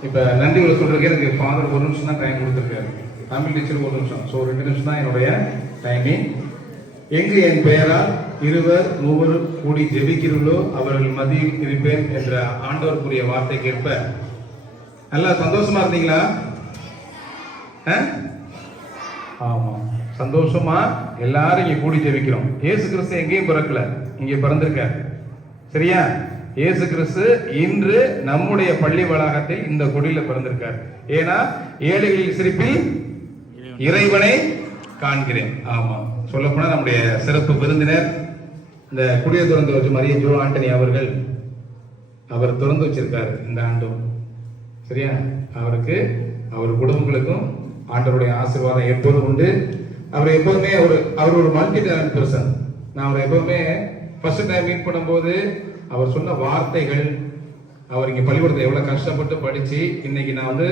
இப்போ நன்றிகளை சொல்றதுக்கு எனக்கு ஃபாதர் 1 நிமிஷம் தான் டைம் கொடுத்துருக்காரு, தமிழ் டீச்சர் 1 நிமிஷம், ஸோ 2 நிமிஷம் தான் என்னுடைய டைமிங். எங்கு என் பெயரால் 2 3 கூடி ஜெபிக்கிறீர்களோ அவர்கள் மத்தியில் இருப்பேன் என்ற ஆண்டவருக்குரிய வார்த்தைக்கு ஏற்ப நல்லா சந்தோஷமா இருந்தீங்களா? ஆமா, சந்தோஷமா எல்லாரும் இங்க கூடி ஜெபிக்கிறோம். இயேசு கிறிஸ்து எங்கேயும் பிறக்கல, இங்க பிறந்திருக்கார். சரியா? இயேசு கிறிஸ்து இன்று நம்முடைய பள்ளி வளாகத்தில் இந்த கொடியில பிறந்திருக்கார். ஏன்னா ஏழைகளின் சிரிப்பில் இறைவனை காண்கிறேன். ஆமா, சொல்ல போனா நம்முடைய சிறப்பு விருந்தினர் இந்த குடியை திறந்து வச்சு மரிய ஜோ ஆண்டனி அவர்கள் அவர் திறந்து வச்சிருக்காரு இந்த ஆண்டும். சரியா? அவருக்கு அவர் குடும்பங்களுக்கும் ஆண்டவருடைய ஆசீர்வாதம் எப்போதும் உண்டு. அவர் எப்போதுமே அவர் ஒரு மல்டி டேலண்ட் பர்சன். நான் அவரை எப்பவுமே ஃபர்ஸ்ட் டைம் மீட் பண்ணும்போது அவர் சொன்ன வார்த்தைகள், அவர் இங்க பள்ளிக்கூடத்தில் எவ்வளவு கஷ்டப்பட்டு படிச்சு இன்னைக்கு நான் வந்து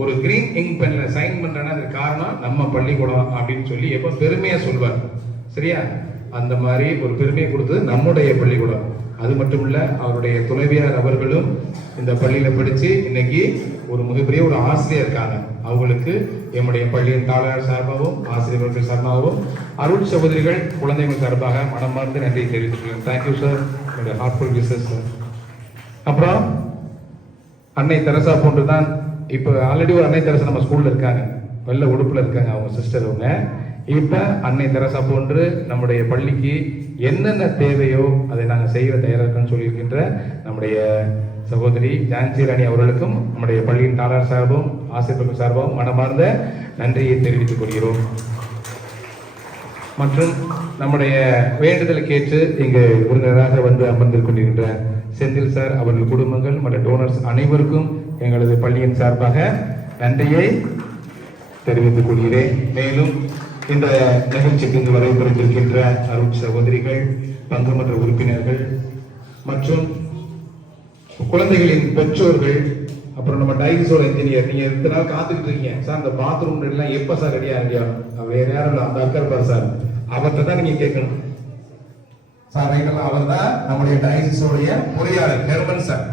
ஒரு கிரீன் இங்க் பென்ல சைன் பண்றேன்னா அதுக்கு காரணம் நம்ம பள்ளிக்கூடம் அப்படின்னு சொல்லி எப்போ பெருமையா சொல்வார். சரியா? அந்த மாதிரி ஒரு பெருமையை கொடுத்தது நம்முடைய பள்ளிக்கூடம். அது மட்டும் இல்ல, அவருடைய துணைவியார் அவர்களும் இந்த பள்ளியில படிச்சு இன்னைக்கு ஒரு மிகப்பெரிய ஒரு ஆசிரியர் இருக்காங்க. அவங்களுக்கு என்னுடைய பள்ளியின் தாளாளர் சார்பாகவும் ஆசிரியர்கள் சார்பாகவும் அருள் சகோதரிகள் குழந்தைகள் சார்பாக மனமார்ந்து நன்றி தெரிவித்துக்கிறேன். தேங்க்யூ சார், என்னுடைய ஹார்ட்ஃபுல் விஷஸ் சார். அப்புறம் அன்னை தெரசா போன்றுதான் இப்ப ஆல்ரெடி ஒரு அன்னை தெரசா நம்ம ஸ்கூல்ல இருக்காங்க, வெள்ள உடுப்புல இருக்காங்க அவங்க சிஸ்டர். அவங்க இப்ப அன்னை தெரசா போன்று நம்முடைய பள்ளிக்கு என்னென்ன தேவையோ அதை நாங்கள் செய்ய தயாராக இருக்கோம்னு சொல்லியிருக்கின்ற நம்முடைய சகோதரி ஜான்சி ராணி அவர்களுக்கும் நம்முடைய பள்ளியின் தாளாளர் சார்பும் ஆசிரியர்கள் சார்பாகவும் மனமார்ந்த நன்றியை தெரிவித்துக் கொள்கிறோம். மற்றும் நம்முடைய வேண்டுதலுக்கு ஏற்று இங்கு விருந்தினராக வந்து அமர்ந்து கொண்டிருக்கின்ற செந்தில் சார் அவர்கள் குடும்பங்கள் மற்றும் டோனர்ஸ் அனைவருக்கும் எங்களது பள்ளியின் சார்பாக நன்றியை தெரிவித்துக் கொள்கிறேன். மேலும் இந்த நிகழ்ச்சிக்கு இங்கு வரைபெற்றிருக்கின்ற அருள் சகோதரிகள், பங்குமன்ற உறுப்பினர்கள் மற்றும் குழந்தைகளின் பெற்றோர்கள், அப்புறம் நம்ம டைரிஸோட இன்ஜினியர், நீங்க எத்தனை நாள் காத்துக்கிட்டு இருக்கீங்க சார் இந்த பாத்ரூம் எல்லாம் எப்ப சார் ரெடியா வேற யாரும் இல்லை, அந்த அக்கா இருப்பார் சார், அவர்கிட்ட தான் நீங்க கேட்கணும் சார். ரைட்டெல்லாம் அவர் தான் நம்முடைய டைரிஸோடைய பொறியாளர் ஹெர்மன் சார்.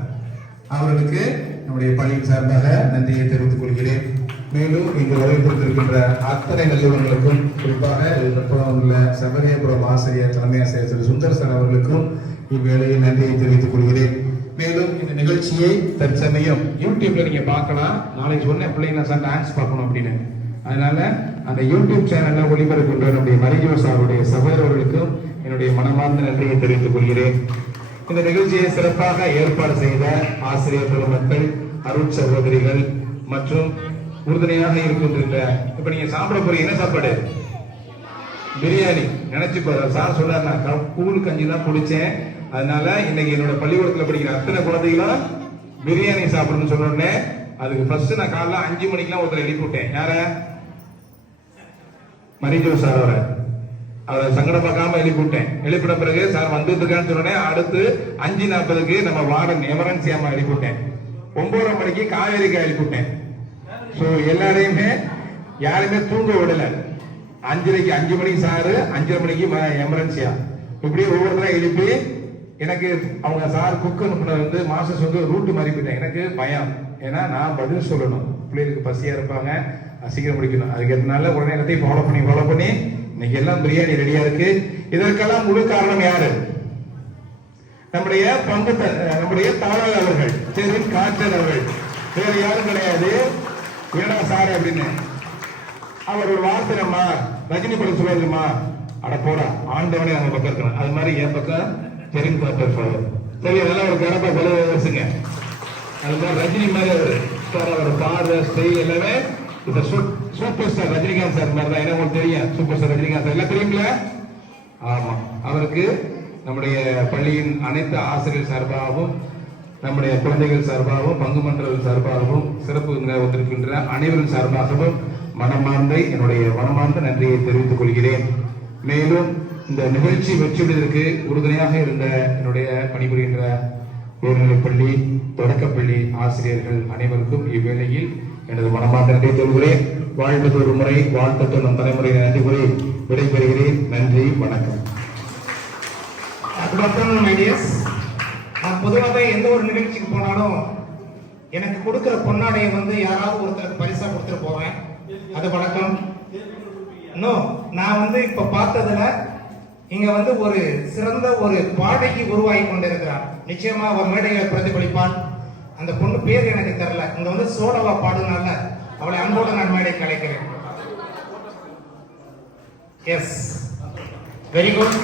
அவர்களுக்கு நம்முடைய பள்ளியின் சார்பாக நன்றியை தெரிவித்துக் கொள்கிறேன். மேலும் இங்கு வரவேற்றிருக்கின்ற அத்தனை நிறுவனங்களுக்கும், குறிப்பாக உள்ள சபரியபுரம் ஆசிரியர் தலைமை ஆசிரியர் திரு சுந்தர் சார் அவர்களுக்கும் இவ்வேளையை நன்றியை தெரிவித்துக் கொள்கிறேன். மேலும் இந்த நிகழ்ச்சியை தற்சமயம் யூடியூப்ல நீங்க பார்க்கலாம். நாளைக்கு சொன்ன பிள்ளைங்க சார் டான்ஸ் பார்க்கணும் அப்படின்னு, அதனால அந்த யூடியூப் சேனல்ல ஒளிபரப்புகின்ற நம்முடைய மரிஜோ சாருடைய சகோதரர்களுக்கும் என்னுடைய மனமார்ந்த நன்றியை தெரிவித்துக் கொள்கிறேன். இந்த நிகழ்ச்சியை சிறப்பாக ஏற்பாடு செய்த ஆசிரியர் பெருமக்கள், அருள் சகோதரிகள் மற்றும் உறுதுணையாக இருக்கின்ற, இப்ப நீங்க சாப்பிட போறீங்க என்ன சாப்பாடு? பிரியாணி. நினைச்சு சார் சொன்னார், நான் கூழ் கஞ்சி தான் குடிச்சேன், அதனால இன்னைக்கு என்னோட பள்ளிக்கூடத்துல படிக்கிற அத்தனை குழந்தைகளும் பிரியாணி சாப்பிடணும்னு சொன்ன உடனே அதுக்கு ஃபர்ஸ்ட் நான் காலைல 5 மணிக்கெல்லாம் ஒருத்தர் எழுப்பிவிட்டேன். யார? மரிஜோ சார். அவரை சங்கடம் பார்க்காம எழுப்பிவிட்டேன். எழுப்பின பிறகு சார் வந்துட்டு இருக்கான்னு சொன்னேன். அடுத்து 5:40க்கு நம்ம வார்டன் எமர்ஜென்சி அம்மா எழுப்பிவிட்டேன். 9:30 மணிக்கு காவேரிக்கா எழுப்பிவிட்டேன். ஸோ எல்லாரையுமே யாருமே தூங்க விடல. 5:30க்கு 5 மணிக்கு சாரு, 5:30 மணிக்கு எமர்ஜென்சியா, இப்படி ஒவ்வொருத்தரா எழுப்பி எனக்கு அவங்க சார் குக் வந்து மாஸ்டர்ஸ் வந்து ரூட் மாறி போயிட்டேன். எனக்கு பயம், ஏன்னா நான் பதில் சொல்லணும், பிள்ளைகளுக்கு பசியா இருப்பாங்க, சீக்கிரம் முடிக்கணும். அதுக்கு உடனே எல்லாத்தையும் ஃபாலோ பண்ணி இன்னைக்கு எல்லாம் பிரியாணி ரெடியா இருக்கு. இதற்கெல்லாம் முழு காரணம் யாரு? நம்முடைய நம்முடைய தாளாளர் அவர்கள், செரின் காற்றல் அவர்கள், வேற யாரும் கிடையாது. வேணா சார் அப்படின்னு அவர் ஒரு வார்த்தை, நம்ம ரஜினி படம் சொல்லுமா, அட போடா ஆண்டவனே அவங்க பக்கம் இருக்கணும், அது மாதிரி என் பக்கம் செரின் காற்றல் சரி, அதெல்லாம் ஒரு கரப்பா பலவரசுங்க. அது மாதிரி ரஜினி மாதிரி அவர் பார்வை ஸ்டைல் எல்லாமே இந்த சூப்பர் ஸ்டார் ரஜினிகாந்த் சார் மாதிரி தான். என்ன உங்களுக்கு தெரியும்? சூப்பர் ஸ்டார் ரஜினிகாந்த் சார் எல்லாம் தெரியுங்களா? ஆமா, அவருக்கு நம்முடைய பள்ளியின் அனைத்து ஆசிரியர் சார்பாகவும், நம்முடைய குழந்தைகள் சார்பாகவும், பங்குமன்றங்கள் சார்பாகவும், சிறப்பு வந்திருக்கின்ற அனைவரின் சார்பாகவும் என்னுடைய மனமார்ந்த நன்றியை தெரிவித்துக் கொள்கிறேன். மேலும் இந்த நிகழ்ச்சி வெற்றியுடையதற்கு உறுதுணையாக இருந்த என்னுடைய பணிபுரிகின்ற உயர்நிலைப்பள்ளி தொடக்கப்பள்ளி ஆசிரியர்கள் அனைவருக்கும் இவ்வேளையில் எனது மனமார்ந்த நன்றி சொல்கிறேன். வாழ்வது ஒரு முறை, வாழ்த்து நம் தலைமுறை நன்றி கூறி விடைபெறுகிறேன். நன்றி, வணக்கம். நான் பொதுவாக எந்த ஒரு நிகழ்ச்சிக்கு போனாலும் எனக்கு கொடுக்கிற பொன்னாடையை யாராவது ஒருத்தருக்கு பரிசா கொடுத்துட்டு போவேன். அது வழக்கம். நான் இப்ப பார்த்ததுல இங்க ஒரு சிறந்த ஒரு பாடகி உருவாகி கொண்டிருக்கிறார். நிச்சயமா அவர் மேடைகளை பிரதிபலிப்பான். அந்த பொண்ணு பேர் எனக்கு தெரியல. இங்க சோடவா பாடுனால அவளை அன்போடு நான் மேடைக்கு அழைக்கிறேன். Yes, very good.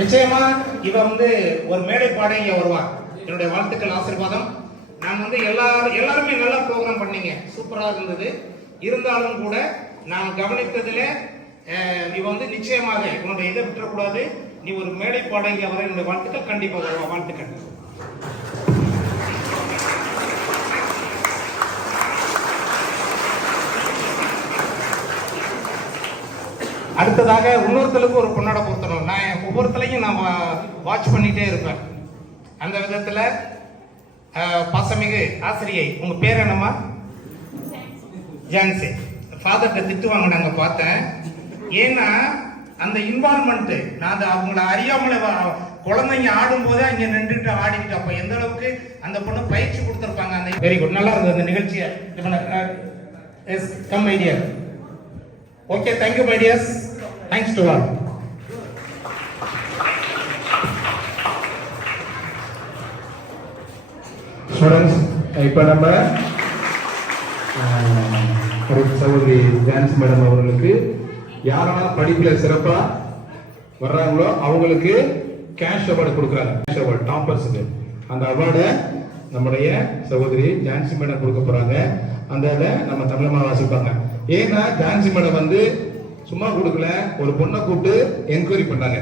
நிச்சயமா இவ ஒரு மேடை பாடகி வருவார். என்னுடைய வாழ்த்துக்கள், ஆசீர்வாதம். நான் எல்லாருமே நல்லா ப்ரோக்ராம் பண்ணீங்க, சூப்பரா இருந்தது. இருந்தாலும் கூட நான் கவனித்ததுல இவ நிச்சயமாக உன்னுடைய இதை விட்டுறக்கூடாது. நீ ஒரு மேடை பாடகி வர என்னுடைய வாழ்த்துக்கள், கண்டிப்பா வருவா. வாழ்த்துக்கள். அடுத்ததாக இன்னொருத்தலுக்கு ஒரு பொன்னாடை பொருத்தணும். நான் ஒவ்வொருத்தலையும் நான் வாட்ச் பண்ணிட்டே இருப்பேன். அந்த விதத்துல பாசமிகு ஆசிரியை, உங்க பேர் என்னம்மா? ஜான்சி. ஃபாதர்கிட்ட திட்டு வாங்கினாங்க பார்த்தேன். ஏன்னா அந்த இன்வால்மெண்ட், நான் அவங்கள அறியாமல குழந்தைங்க ஆடும் போதே அங்க நின்றுட்டு ஆடிக்கிட்டு, அப்ப எந்த அளவுக்கு அந்த பொண்ணு பயிற்சி கொடுத்துருப்பாங்க. அந்த வெரி குட், நல்லா இருந்தது அந்த நிகழ்ச்சியை. Come my dear. Okay, thank you my tears. Thanks to all. Students, இப்போ நம்ம சகோதரி ஜான்சி மேடம் அவர்களுக்கு யாரெல்லாம் படிப்புல சிறப்பா வர்றாங்களோ அவங்களுக்கு கேஷ் அவார்டு கொடுக்குறாங்க. கேஷ் அவார்டு டாப்பர்ஸுக்கு அந்த அவார்டை நம்முடைய சகோதரி ஜான்சி மேடம் கொடுக்க போறாங்க. அந்த இதை நம்ம தமிழமா வாசிப்பாங்க. ஏன்னா ஜான்சி மேடம் சும்மா கொடுக்கல, ஒரு பொண்ணை கூப்பிட்டு என்கொயரி பண்ணாங்க.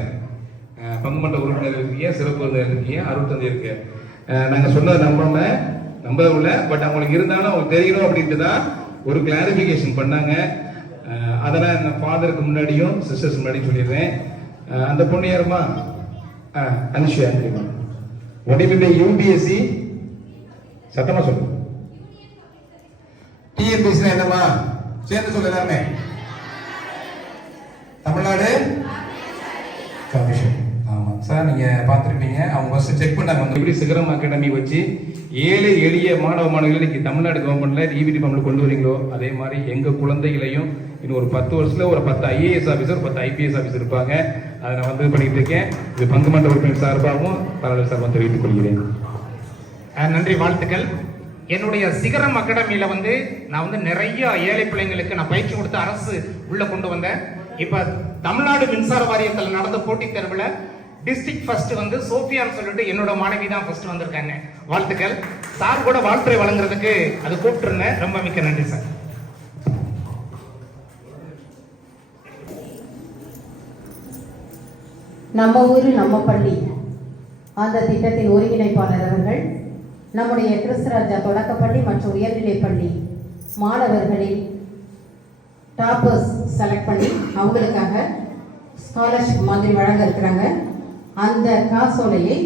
பங்குமன்ற உறுப்பினர் இருக்கீங்க, சிறப்பு இருக்கீங்க, அருட்தந்தை இருக்கு. நாங்க சொன்னதை நம்பவில்லை. பட் அவங்களுக்கு இருந்தாலும் அவங்களுக்கு தெரியணும் அப்படின்ட்டு தான் ஒரு கிளாரிபிகேஷன் பண்ணாங்க. அதெல்லாம் என் ஃபாதருக்கு முன்னாடியும் சிஸ்டர்ஸ் முன்னாடியும் சொல்லிடுறேன். அந்த பொண்ணு யாருமா? அனுஷியா. உடனே யூபிஎஸ்சி சத்தமா சொல்லு. டிஎன்பிஎஸ்சி என்னமா சேர்ந்து சொல்ல எல்லாமே? தமிழ்நாடு கமிஷன். ஆமா சார், நீங்க பார்த்துருப்பீங்க. அவங்க ஃபர்ஸ்ட் செக் பண்ணாங்க எப்படி சிகரம் அகாடமி வச்சு ஏழை எளிய மாணவ மாணவிகளை இன்னைக்கு தமிழ்நாடு கவர்மெண்ட்ல இபிடி பம்ல கொண்டு வரீங்களோ, அதே மாதிரி எங்க குழந்தைகளையும் இன்னும் ஒரு 10 வருஷத்துல ஒரு 10 ஐஏஎஸ் ஆஃபீஸர் 10 ஐபிஎஸ் ஆஃபீஸர் இருப்பாங்க. அதை நான் பண்ணிட்டு இருக்கேன். இது பங்குமன்ற உறுப்பினர் சார்பாகவும் பரவாயில்ல சார்பாகவும் தெரிவித்துக் கொள்கிறேன். நன்றி, வாழ்த்துக்கள். என்னுடைய சிகரம் அகாடமியில நான் நிறைய ஏழை பிள்ளைங்களுக்கு நான் பயிற்சி கொடுத்து அரசு உள்ள கொண்டு வந்தேன். இப்ப தமிழ்நாடு மின்சார வாரியத்தில் நடந்த போட்டித் தேர்வுல டிஸ்ட்ரிக்ட் ஃபர்ஸ்ட் சோஃபியான்னு சொல்லிட்டு என்னோட மாணவி தான் ஃபர்ஸ்ட் வந்திருக்காங்க. வாழ்த்துக்கள். சார் கூட வாழ்த்துறை வழங்குறதுக்கு அது கூப்பிட்டுருந்தேன். ரொம்ப மிக்க நன்றி சார். நம்ம ஊரு நம்ம பள்ளி அந்த திட்டத்தின் ஒருங்கிணைப்பாளர் அவர்கள் நம்முடைய கிறிஸ்தராஜா தொடக்கப்பள்ளி மற்றும் உயர்நிலைப் பள்ளி மாணவர்களில் டாப்பர்ஸ் செலக்ட் பண்ணி அவங்களுக்காக ஸ்காலர்ஷிப் மாதிரி வழங்க இருக்கிறாங்க. அந்த காசோலையை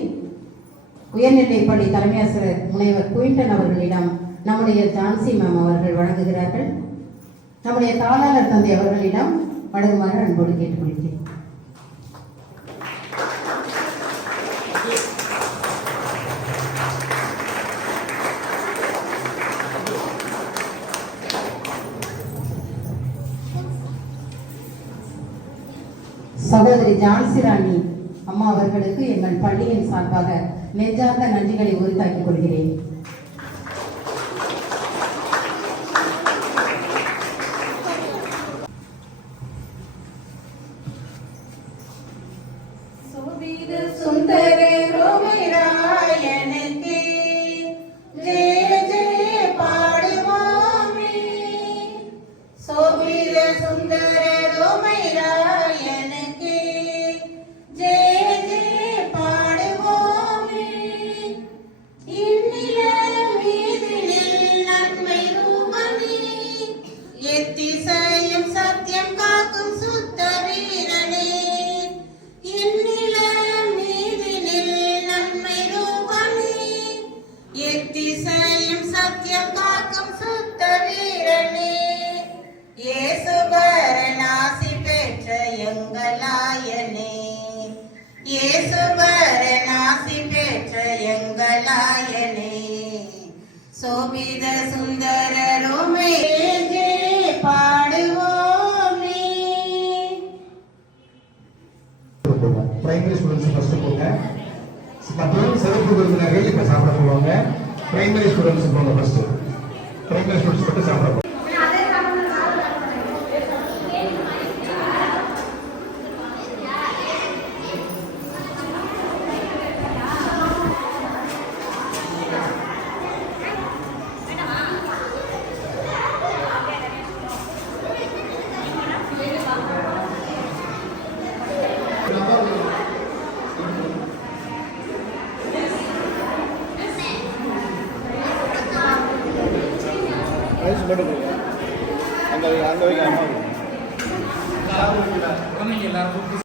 உயர்நிலைப் பள்ளி தலைமை ஆசிரியர் முனைவர் குயின்டன் அவர்களிடம் நம்முடைய ஜான்சி மேம் அவர்கள் வழங்குகிறார்கள். நம்முடைய தாளாளர் தந்தை அவர்களிடம் வழங்குமாறு அன்போடு கேட்டுக்கொள்கிறேன். சகோதரி ஜான்சி ராணி அம்மா அவர்களுக்கு எங்கள் பள்ளியின் சார்பாக நெஞ்சார்ந்த நன்றிகளை உரித்தாக்கிக் கொள்கிறேன். சுந்தர ரோமராயனுக்கு ஜெய ஜெய பாடுவோமே. சோபித சுந்தர ரோமராயனுக்கு ஜெய ஜெய பாடுவோமே. இன்னில சரணாசி பெற்ற எங்களாயனே சோபித சுந்தரருமே பாடுவோமே. பிரைமரி ஸ்டூடெண்ட்ஸ் ஃபர்ஸ்ட் போங்க. மற்றும் சிறப்பு விருந்தினர்கள் இப்ப சாப்பிட போவாங்க. பிரைமரி ஸ்டூடெண்ட்ஸ் போங்க ஃபர்ஸ்ட். பிரைமரி ஸ்டூடெண்ட்ஸ் மட்டும் சாப்பிட போவாங்க. ரைஸ் மட்டும்